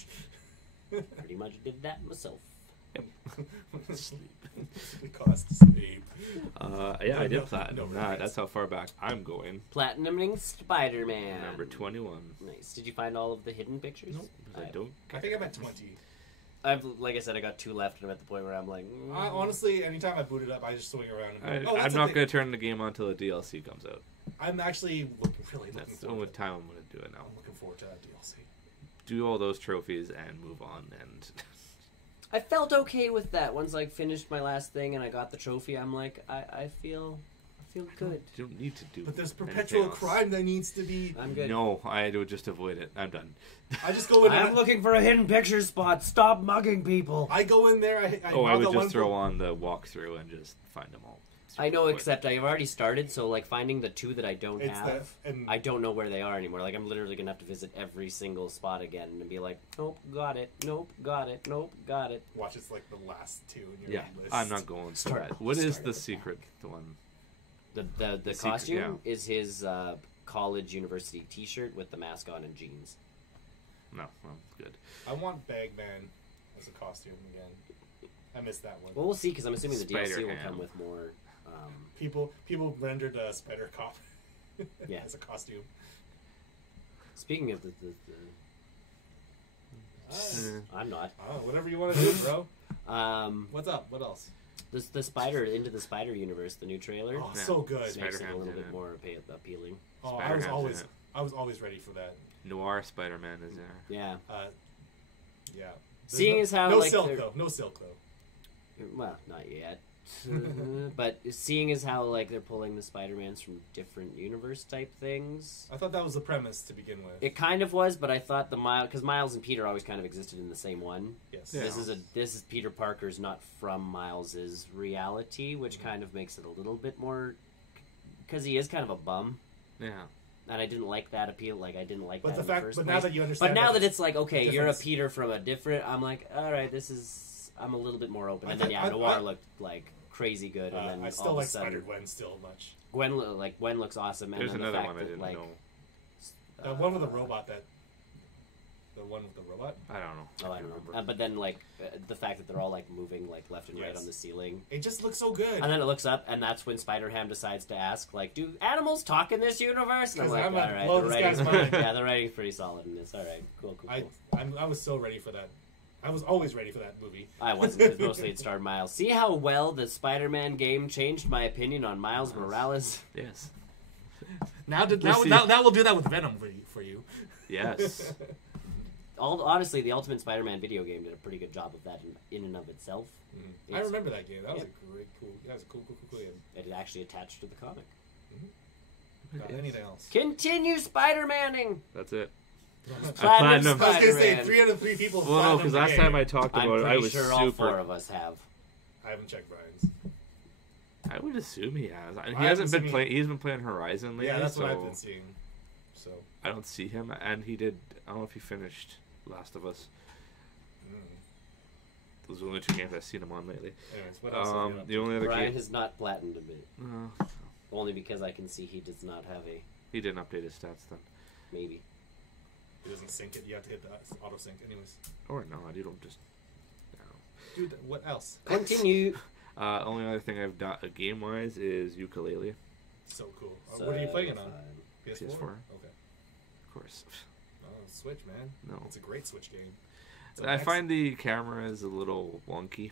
Pretty much did that myself. Sleep. It costs sleep. Yeah, I did platinum. That's how far back I'm going. Platinuming Spider-Man. Number 21. Nice. Did you find all of the hidden pictures? Nope. I don't. I think I'm at 20. Like I said, I got 2 left, and I'm at the point where I'm like... Honestly, anytime I boot it up, I just swing around. And I'm not going to turn the game on until the DLC comes out. I'm actually really looking That's the forward only to time I'm going to do it now. I'm looking forward to that DLC. do all those trophies and move on. And I felt okay with that. Once I finished my last thing and I got the trophy, I'm like, I feel good. you don't need to do. But there's anything perpetual else. crime that needs to be. I'm good. No, I would just avoid it. I'm done. I just go in. I'm looking for a hidden picture spot. Stop mugging people. I go in there. I would log just throw on the walkthrough and just find them all. I know, except I've already started, so like finding the 2 that I don't It's have, that, and I don't know where they are anymore. Like I'm literally gonna have to visit every single spot again and be like, nope, got it, nope, got it, nope, got it. watch it's like the last 2 in your Yeah, list. I'm not going for Start- that. What is start the at the secret? The one. The secret, costume is his college university T-shirt with the mask on and jeans. No, well, good. I want Bagman as a costume again. I missed that one. Well, we'll see because I'm assuming the DLC will Spider-Ham. come with more. People rendered a Spider Cop Yeah. as a costume. Speaking of the I'm not. Oh, whatever you want to do, bro. Um, What's up? What else? the Spider into the Spider Universe, the new trailer Oh, Yeah. so good. makes it a Spider-Ham's little in bit it. more appealing. Oh, Spider-Ham's in it. I was always ready for that. Noir Spider-Man is there. Yeah. Yeah. Seeing no, as how no like silk they're- though. No silk though. Well, not yet. But seeing as how like they're pulling the Spider-Mans from different universe type things, I thought that was the premise to begin with. it kind of was. But I thought because Miles and Peter always kind of existed in the same one. Yes. Yeah. This is Peter Parker's not from Miles's reality, which kind of makes it a little bit more because he is kind of a bum, Yeah. and I didn't like that appeal. Like I didn't like But that the in fact, the first but place. now that you understand, But now that it's like, okay, you're a difference. Peter from a different. I'm like, all right, I'm a little bit more open. I And then think- yeah, Noir I- looked like crazy good, and then I all still of like a sudden, Spider-Gwen still much. Gwen looks awesome. And There's then another the fact one I that, didn't like, know. The one with the robot that. The one with the robot. I don't know. Oh, I don't know. But then like the fact that they're all like moving like left and right Yes. on the ceiling, It just looks so good. and then it looks up, and that's when Spider-Ham decides to ask, like, do animals talk in this universe? And I'm 'Cause like, I'm all about to right, blow the this guy's writing's mind. yeah, the writing's pretty solid in this. All right, cool. I was so ready for that. I was always ready for that movie. I wasn't, because mostly it starred Miles. See how well the Spider-Man game changed my opinion on Miles Morales? Yes. Now, We'll see. that will do that with Venom for you. Yes. Honestly, the Ultimate Spider-Man video game did a pretty good job of that in and of itself. I remember that game. That was Yep. a great, cool. That was a cool game. It actually attached to the comic. Anything else? Continue Spider-Manning! That's it. Platinum Platinum. I was gonna say Spider-Man. 3 out of 3 people. Well, no, because last time I talked I'm about it, pretty I was sure all super. 4 of us have. I haven't checked Brian's. I would assume he has. He I hasn't haven't been seen playing. He's been playing Horizon lately. Yeah, that's so what I've been seeing. So. I don't see him, and he did. I don't know if he finished Last of Us. Those are the only 2 games I've seen him on lately. Anyways, what else? Are you up The to? only other Brian game. has not platinumed it. No, Only because I can see he does not have a he didn't update his stats then. maybe. It doesn't sync it. You have to hit the auto sync. Anyways, Or no, you don't just. I don't know. dude, what else? Continue. Only other thing I've done game wise is ukulele, So cool. What are you playing it on? PS4. PS4. Okay. of course. Oh, Switch, man. No. It's a great Switch game. So I next- find the camera is a little wonky.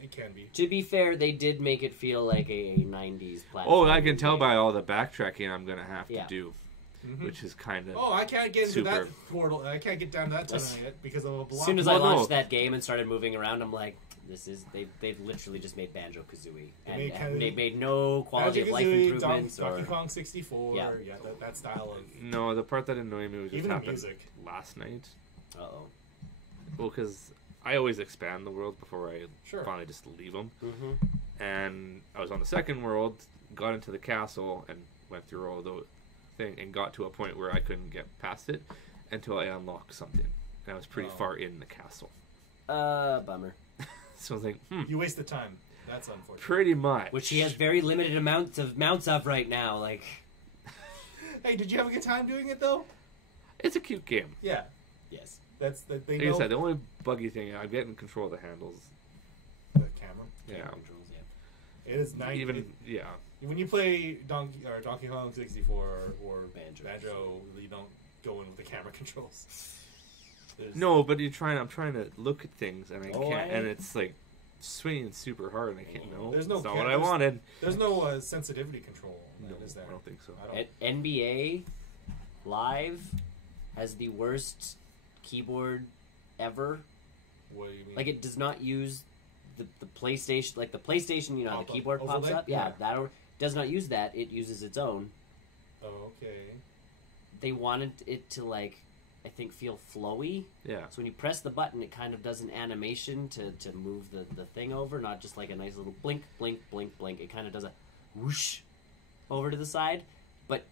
it can be. To be fair, they did make it feel like a 90s platform. Oh, I can tell by all the backtracking I'm gonna have to Yeah. do, Mhm. which is kind of. Oh, I can't get into Super. that portal. I can't get down to that tunnel That's- yet because of a block. As soon as Well, I no. launched that game and started moving around, I'm like, they've literally just made Banjo Kazooie, made and they made no quality of life Banjo-Kazooie, improvements Donkey or Kong 64. Yeah. Yeah, that style of. No, the part that annoyed me was just Even the happened music. last night. uh-oh. Well, because I always expand the world before I Sure. finally just leave them. Mm-hmm. And I was on the second world, got into the castle, and went through all the thing, and got to a point where I couldn't get past it until I unlocked something. And I was pretty Oh. far in the castle. Bummer. So I was like, You wasted time. That's unfortunate. pretty much. Which he has very limited amounts of right now. Like, Hey, did you have a good time doing it though? It's a cute game. Yeah, yes. that's the thing. Like I said, the only buggy thing, I'm getting control of the handles. The camera. Yeah. Controls, yeah. It is nice. Even, yeah. When you play Donkey Kong 64 or Banjo. you don't go in with the camera controls. There's- No, but I'm trying to look at things, and I Oh, can't, and it's like swinging super hard, and I can't. No, There's no that's not ca- what I there's- wanted. There's no sensitivity control. No, Is there? I don't think so. I don't. NBA Live has the worst keyboard ever. What do you mean? Like, it does not use the PlayStation, like the PlayStation, you know, Pop the up keyboard pops overlay? up. Yeah, that does not use that. It uses its own. Oh, okay. They wanted it to, like, I think feel flowy. Yeah. So when you press the button, it kind of does an animation to move the thing over, not just like a nice little blink, blink, blink, blink. It kind of does a whoosh over to the side. But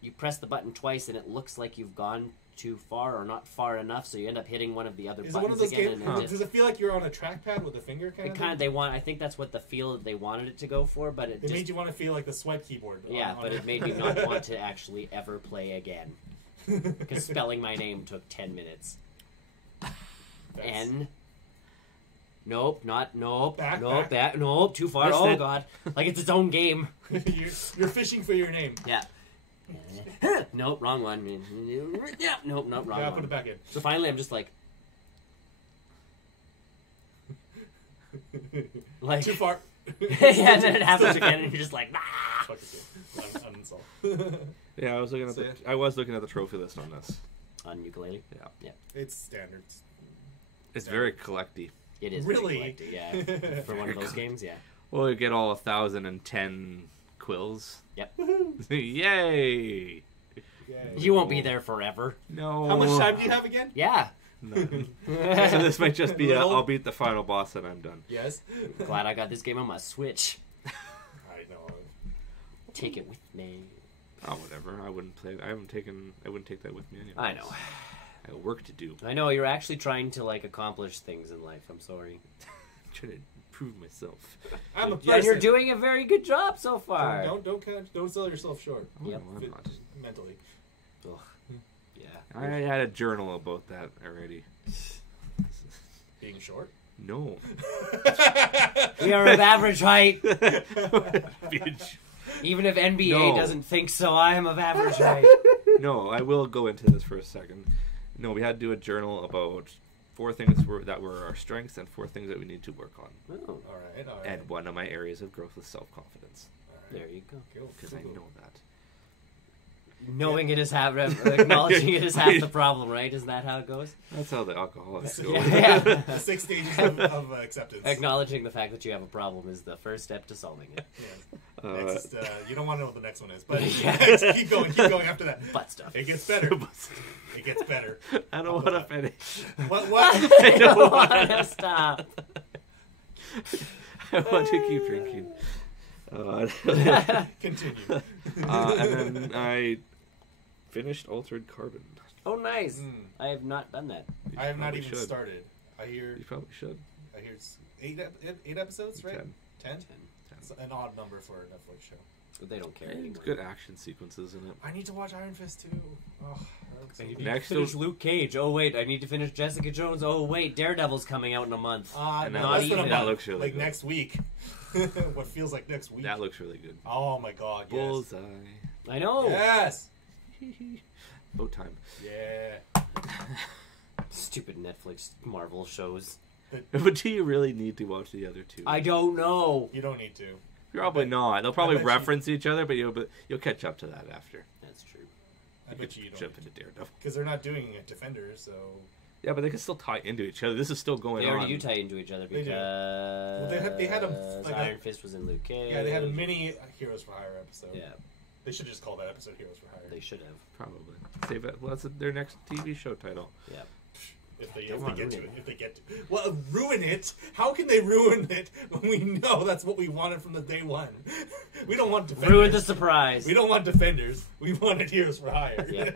you press the button twice, and it looks like you've gone too far or not far enough, so you end up hitting one of the other Is it buttons one of those again. games? And it Does it feel like you're on a trackpad with a finger kind it of? kind of I think that's what the feel that they wanted it to go for, but it just made you want to feel like the swipe keyboard. yeah, but it made me not want to actually ever play again because spelling my name took 10 minutes. N. Nope, not nope. Back. Nope, too far. Missed Oh it. god, like it's its own game. you're fishing for your name. Yeah. Nope, wrong one. Yeah, nope, wrong Yeah, one. put it back in. So finally, I'm just like Too far. yeah, and then it happens again, and you're just like, ah. Fuck this game. Uninstall. Yeah, I was looking at So, I was looking at the trophy list on this. On ukulele, It's standards. It's very collecty. it is Really? very collected, yeah. For one of those games, yeah. Well, you get all 1,010 quills. Yep. Yay! You won't be there forever. No. How much time do you have again? Yeah. None. So this might just be I'll beat the final boss and I'm done. Yes. Glad I got this game on my Switch. I know. Take it with me. Oh, whatever. I wouldn't play. I wouldn't take that with me anyway. I know. I got work to do. I know, you're actually trying to, like, accomplish things in life. I'm sorry. I'm trying to prove myself. I'm a person. And you're doing a very good job so far. Don't sell yourself short. Oh, Yep. no, I'm not. Mentally. Ugh. Yeah. I had a journal about that already. Being short. No. We are of average height. Bitch. Even if NBA No. doesn't think so, I am of average height. No, I will go into this for a second. No, we had to do a journal about 4 things that were our strengths and 4 things that we need to work on. Oh, All right. And one of my areas of growth was self-confidence. there you go. Because I know that. Knowing it is half, acknowledging it is half the problem, right? Isn't that how it goes? That's how the alcoholics go. Yeah. The 6 stages of acceptance. Acknowledging the fact that you have a problem is the first step to solving it. Yeah. Next, you don't want to know what the next one is, but Yeah. next, keep going after that. Butt stuff. It gets better. It gets better. I don't want to finish. What? I don't want to stop. I want to keep drinking. Continue. And then I finished Altered Carbon. Oh, nice. Mm. I have not done that. You I have not probably even should. started. I hear You probably should. it's 8 episodes, right? 10. 10? It's an odd number for a Netflix show. But they don't care It's anymore. good action sequences in it. I need to watch Iron Fist too. Oh, I need Next to finish to- Luke Cage. Oh, wait. I need to finish Jessica Jones. Oh, wait. Daredevil's coming out in a month. And no, that less looks- than a that month. looks really like good. next week. What feels like next week. That looks really good. Oh my god, yes. Bullseye. I know. Yes! About time. Yeah. Stupid Netflix Marvel shows. But do you really need to watch the other 2? I don't know. You don't need to. Probably not. They'll probably bet you- reference each other, but you'll catch up to that after. That's true. I bet you don't. Jump into Daredevil. Because they're not doing a Defender, so... Yeah, but they can still tie into each other. This is still going They on. already do tie into each other They because do. They had a, like Iron Fist was in Luke Cage. Yeah, they had a mini Heroes for Hire episode. Yeah, They should just call that episode Heroes for Hire. they should have. Probably. Save it. Well, that's their next TV show title. Yeah. If they Come on, get to ruin it. it. If they get to it. Well, ruin it? How can they ruin it when we know that's what we wanted from the day one? We don't want Defenders. Ruin the surprise. We don't want Defenders. We wanted Heroes for Hire. Yeah.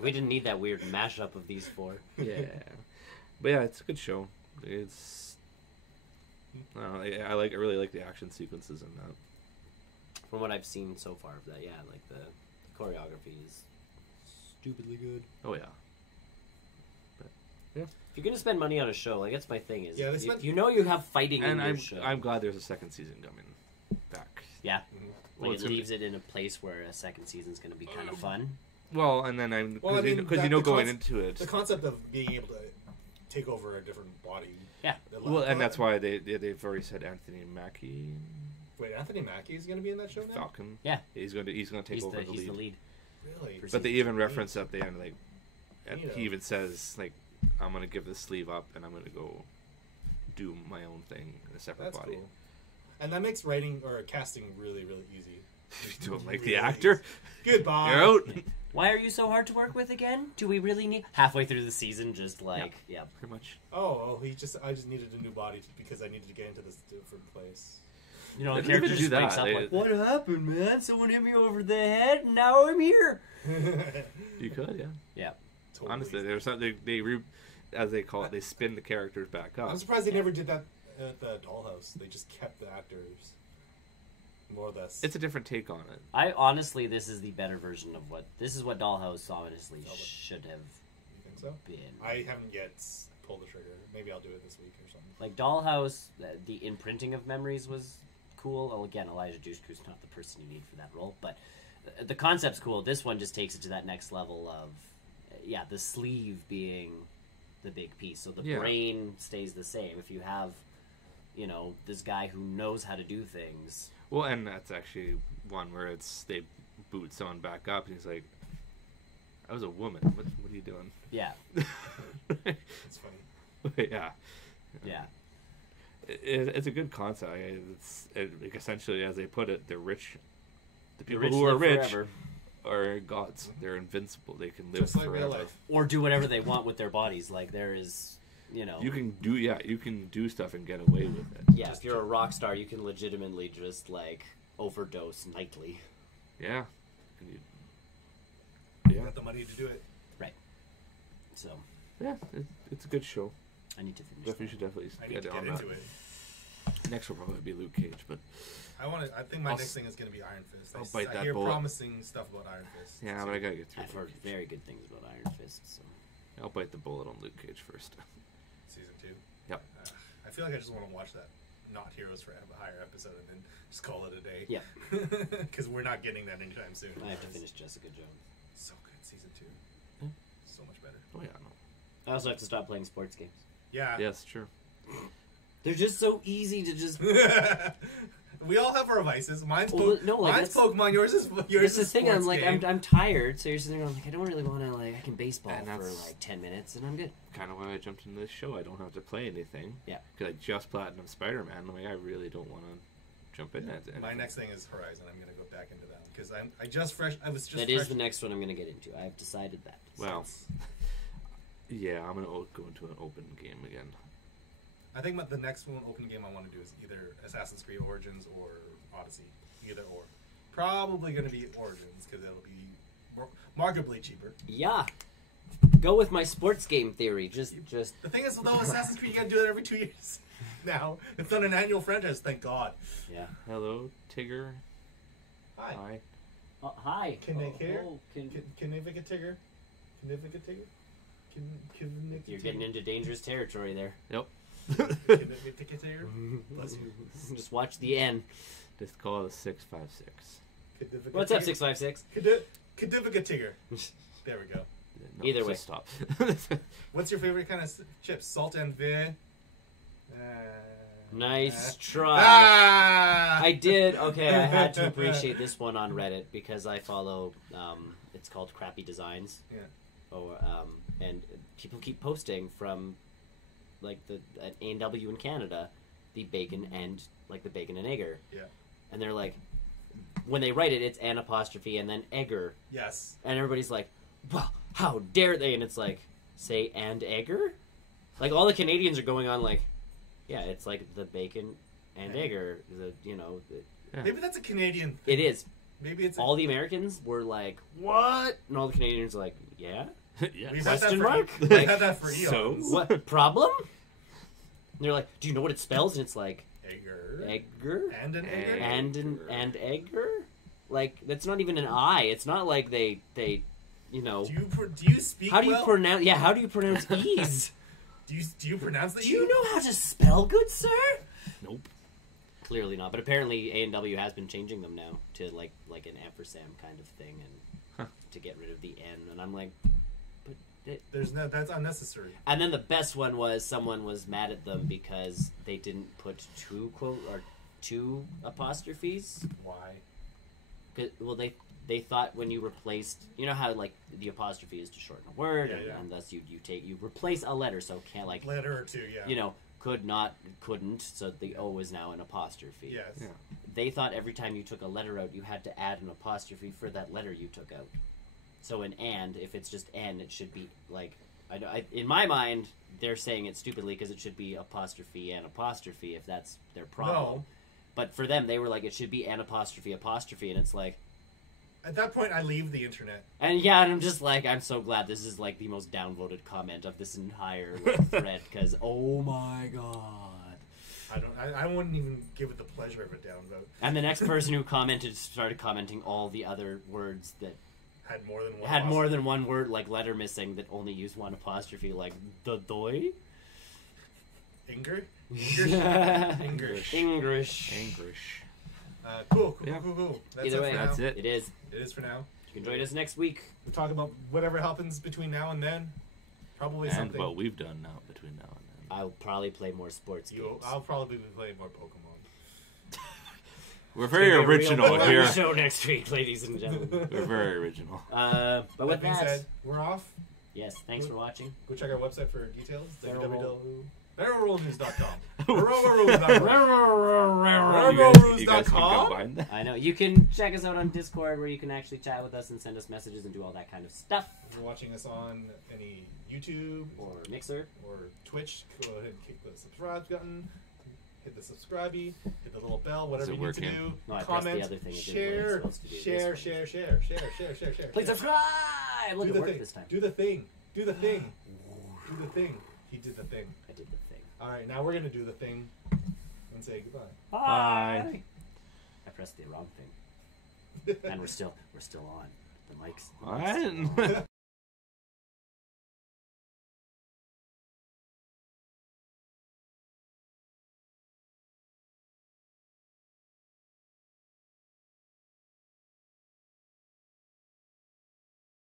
We didn't need that weird mashup of these 4. Yeah. But yeah, it's a good show. It's... I really like the action sequences in that. From what I've seen so far of that, yeah, like the choreography is stupidly good. Oh, yeah. If you're gonna spend money on a show, like that's my thing is, Yeah, they if spent- you know you have fighting And in your show. I'm glad there's a second season coming back. Yeah. Mhm. Well, Like it's it gonna- leaves it in a place where a second season's going to be kind of fun. Well, and then I'm... Well, I Because mean, you know the going concept- into it... The concept of being able to take over a different body. Yeah. Well, and that's why they've already said Anthony Mackie... Wait, Anthony Mackie is going to be in that show now? Falcon. Yeah. He's going to take over the He's lead. the lead. Really? For But they season even 2. reference at the end, like, And Neato. he even says, like, I'm going to give this sleeve up and I'm going to go do my own thing in a separate That's body. cool. And that makes writing or casting really, really easy. You don't like Really the actor? easy. Goodbye. You're out. Why are you so hard to work with again? Do we really need halfway through the season? Just like yeah. Pretty much. Oh, I just needed a new body because I needed to get into this different place. You know, the They didn't character even just do wakes that. up They- like, "What happened, man? Someone hit me over the head, and now I'm here." You could, yeah. Yeah. Totally. Honestly, there's something as they call it, they spin the characters back up. I'm surprised they never did that at the Dollhouse. They just kept the actors more or less. It's a different take on it. I honestly, this is the better version of what Dollhouse honestly Solid. should have You think so? been. I haven't yet pulled the trigger. Maybe I'll do it this week or something. Like Dollhouse, the imprinting of memories was cool. Well, again, Elijah Dushku's not the person you need for that role, but the concept's cool. This one just takes it to that next level of, the sleeve being the big piece. So the brain stays the same. If you have, this guy who knows how to do things. Well, and that's actually one where they boot someone back up, and he's like, "I was a woman. What are you doing?" Yeah, It's funny. Yeah. yeah. It's a good concept. Like essentially, as they put it, they're rich. The people rich who are live rich forever. are gods. They're invincible. They can live Just like forever. real life. Or do whatever they want with their bodies. Like there is, You can do stuff and get away with it. yeah. If you're a rock star, you can legitimately just like overdose nightly. Yeah. And You got the money to do it. So it's a good show. I need to finish. You should definitely I need to get on into that. it. Next will probably be Luke Cage, but I think my I'll next thing is going to be Iron Fist. I'll bite I that hear bullet. promising stuff about Iron Fist. yeah, but I gotta get through. I've heard Luke Cage. very good things about Iron Fist. So. I'll bite the bullet on Luke Cage first. Season 2. Yep. I feel like I just want to watch that Not Heroes for Hire episode and then just call it a day. Yeah. Because we're not getting that anytime soon. I have to finish Jessica Jones. So good, season 2. Hmm. So much better. Oh yeah, no. I also have to stop playing sports games. Yeah. Yes, true. They're just so easy to just. We all have our vices. Mine's, Well, no, like, mine's that's- Pokemon. Yours is Here's the thing. I'm sports like, game. I'm tired. So you're sitting there, I'm like, I don't really want to like. I can baseball And for that's- like 10 minutes, and I'm good. Kind of why I jumped into this show. I don't have to play anything. Yeah. Because I just platinum Spider-Man. Like I really don't want to jump in at it. My next thing is Horizon. I'm gonna go back into that because I was just That fresh. is the next one I'm going to get into. I've decided that. Well, yeah, I'm gonna go into an open game again. I think the next one open game I want to do is either Assassin's Creed Origins or Odyssey. Either or. Probably going to be Origins because it'll be markedly cheaper. Yeah. Go with my sports game theory. Just. The thing is, though, Assassin's Creed, you got to do it every 2 years. Now it's not an annual franchise. Thank God. Yeah. Hello, Tigger. Hi. Hi. Hi. Can they care? Can Knivika Tigger. Knivika Tigger. You're getting into dangerous territory there. Yep. Knivika Tigger. Bless you. Just watch the end. Just call it a 656. What's up, 656? Knivika Tigger. There we go. No, Either just way. Stop. What's your favorite kind of chips? Salt and vinegar. Nice try. Ah! I did. Okay, I had to appreciate this one on Reddit because I follow. It's called Crappy Designs. Yeah. And people keep posting from, like at A&W in Canada, the bacon and egger. Yeah. And they're like, when they write it, it's an apostrophe and then egger, Yes. and everybody's like, "Well, how dare they?" And it's like, say and egger. Like all the Canadians are going on like, yeah, it's like the bacon and egger. Maybe that's a Canadian thing. It is. Maybe it's All the Americans were like, "What?" And all the Canadians are like, "Yeah." Yeah. We've Question had that mark? for, we've had that for eons. So? What problem? And they're like, "Do you know what it spells?" And it's like Egger. egger And an egger. and egger. Like that's not even an I. It's not like they. Do you speak How do you well? pronounce? Yeah, how do you pronounce e's? Do you pronounce the Do you know how to spell, good sir? Nope. Clearly not. But apparently A&W has been changing them now to like an ampersand kind of thing, and to get rid of the N. And I'm like, but that's unnecessary. And then the best one was someone was mad at them because they didn't put two apostrophes. Why? Well, they thought when you replaced, you know how like the apostrophe is to shorten a word, Yeah, and thus you replace a letter, so can't like letter or two, yeah. you know, could not, couldn't, so the O is now an apostrophe. Yes. Yeah. They thought every time you took a letter out, you had to add an apostrophe for that letter you took out. So an and, if it's just N, it should be like, in my mind, they're saying it stupidly because it should be apostrophe and apostrophe if that's their problem. No. But for them, they were like, it should be an apostrophe, apostrophe, and it's like... At that point, I leave the internet. And yeah, and I'm just like, I'm so glad this is like the most downvoted comment of this entire like, thread, because oh my god. I wouldn't even give it the pleasure of a downvote. And the next person who commented started commenting all the other words that Had more than one. had more than one word, like letter missing, that only used one apostrophe, like the doy? Inger? English. English. Cool. Yeah. That's Either it way, for now. That's it. It is. It is for now. You can join us next week. We'll talk about whatever happens between now and then. Probably And something. what we've done now between now and then. I'll probably play more sports games. I'll probably be playing more Pokemon. We're very Gonna be a real original Pokemon here. Show next week, ladies and gentlemen. We're very original. But with That being that, said, we're off. yes, thanks for watching. Go check our website for details. Barrelroll. www.barrelrollnews.com. You guys can Barrelrollnews.com. combine that. I know. You can check us out on Discord where you can actually chat with us and send us messages and do all that kind of stuff. If you're watching us on any YouTube Or Mixer. or Twitch, go ahead and kick the subscribe button. Hit the subscribe-y, hit the little bell, whatever it you need to working? do. No, I pressed the Comment, other thing. It didn't share, what it's supposed to do. share, This one. share. Please subscribe! Look, Do it the worked thing. this time. Do the thing. Do the thing. Do the thing. He did the thing. I did the thing. All right, now we're gonna do the thing and say goodbye. Bye. I pressed the wrong thing. And we're still on. The mics. What?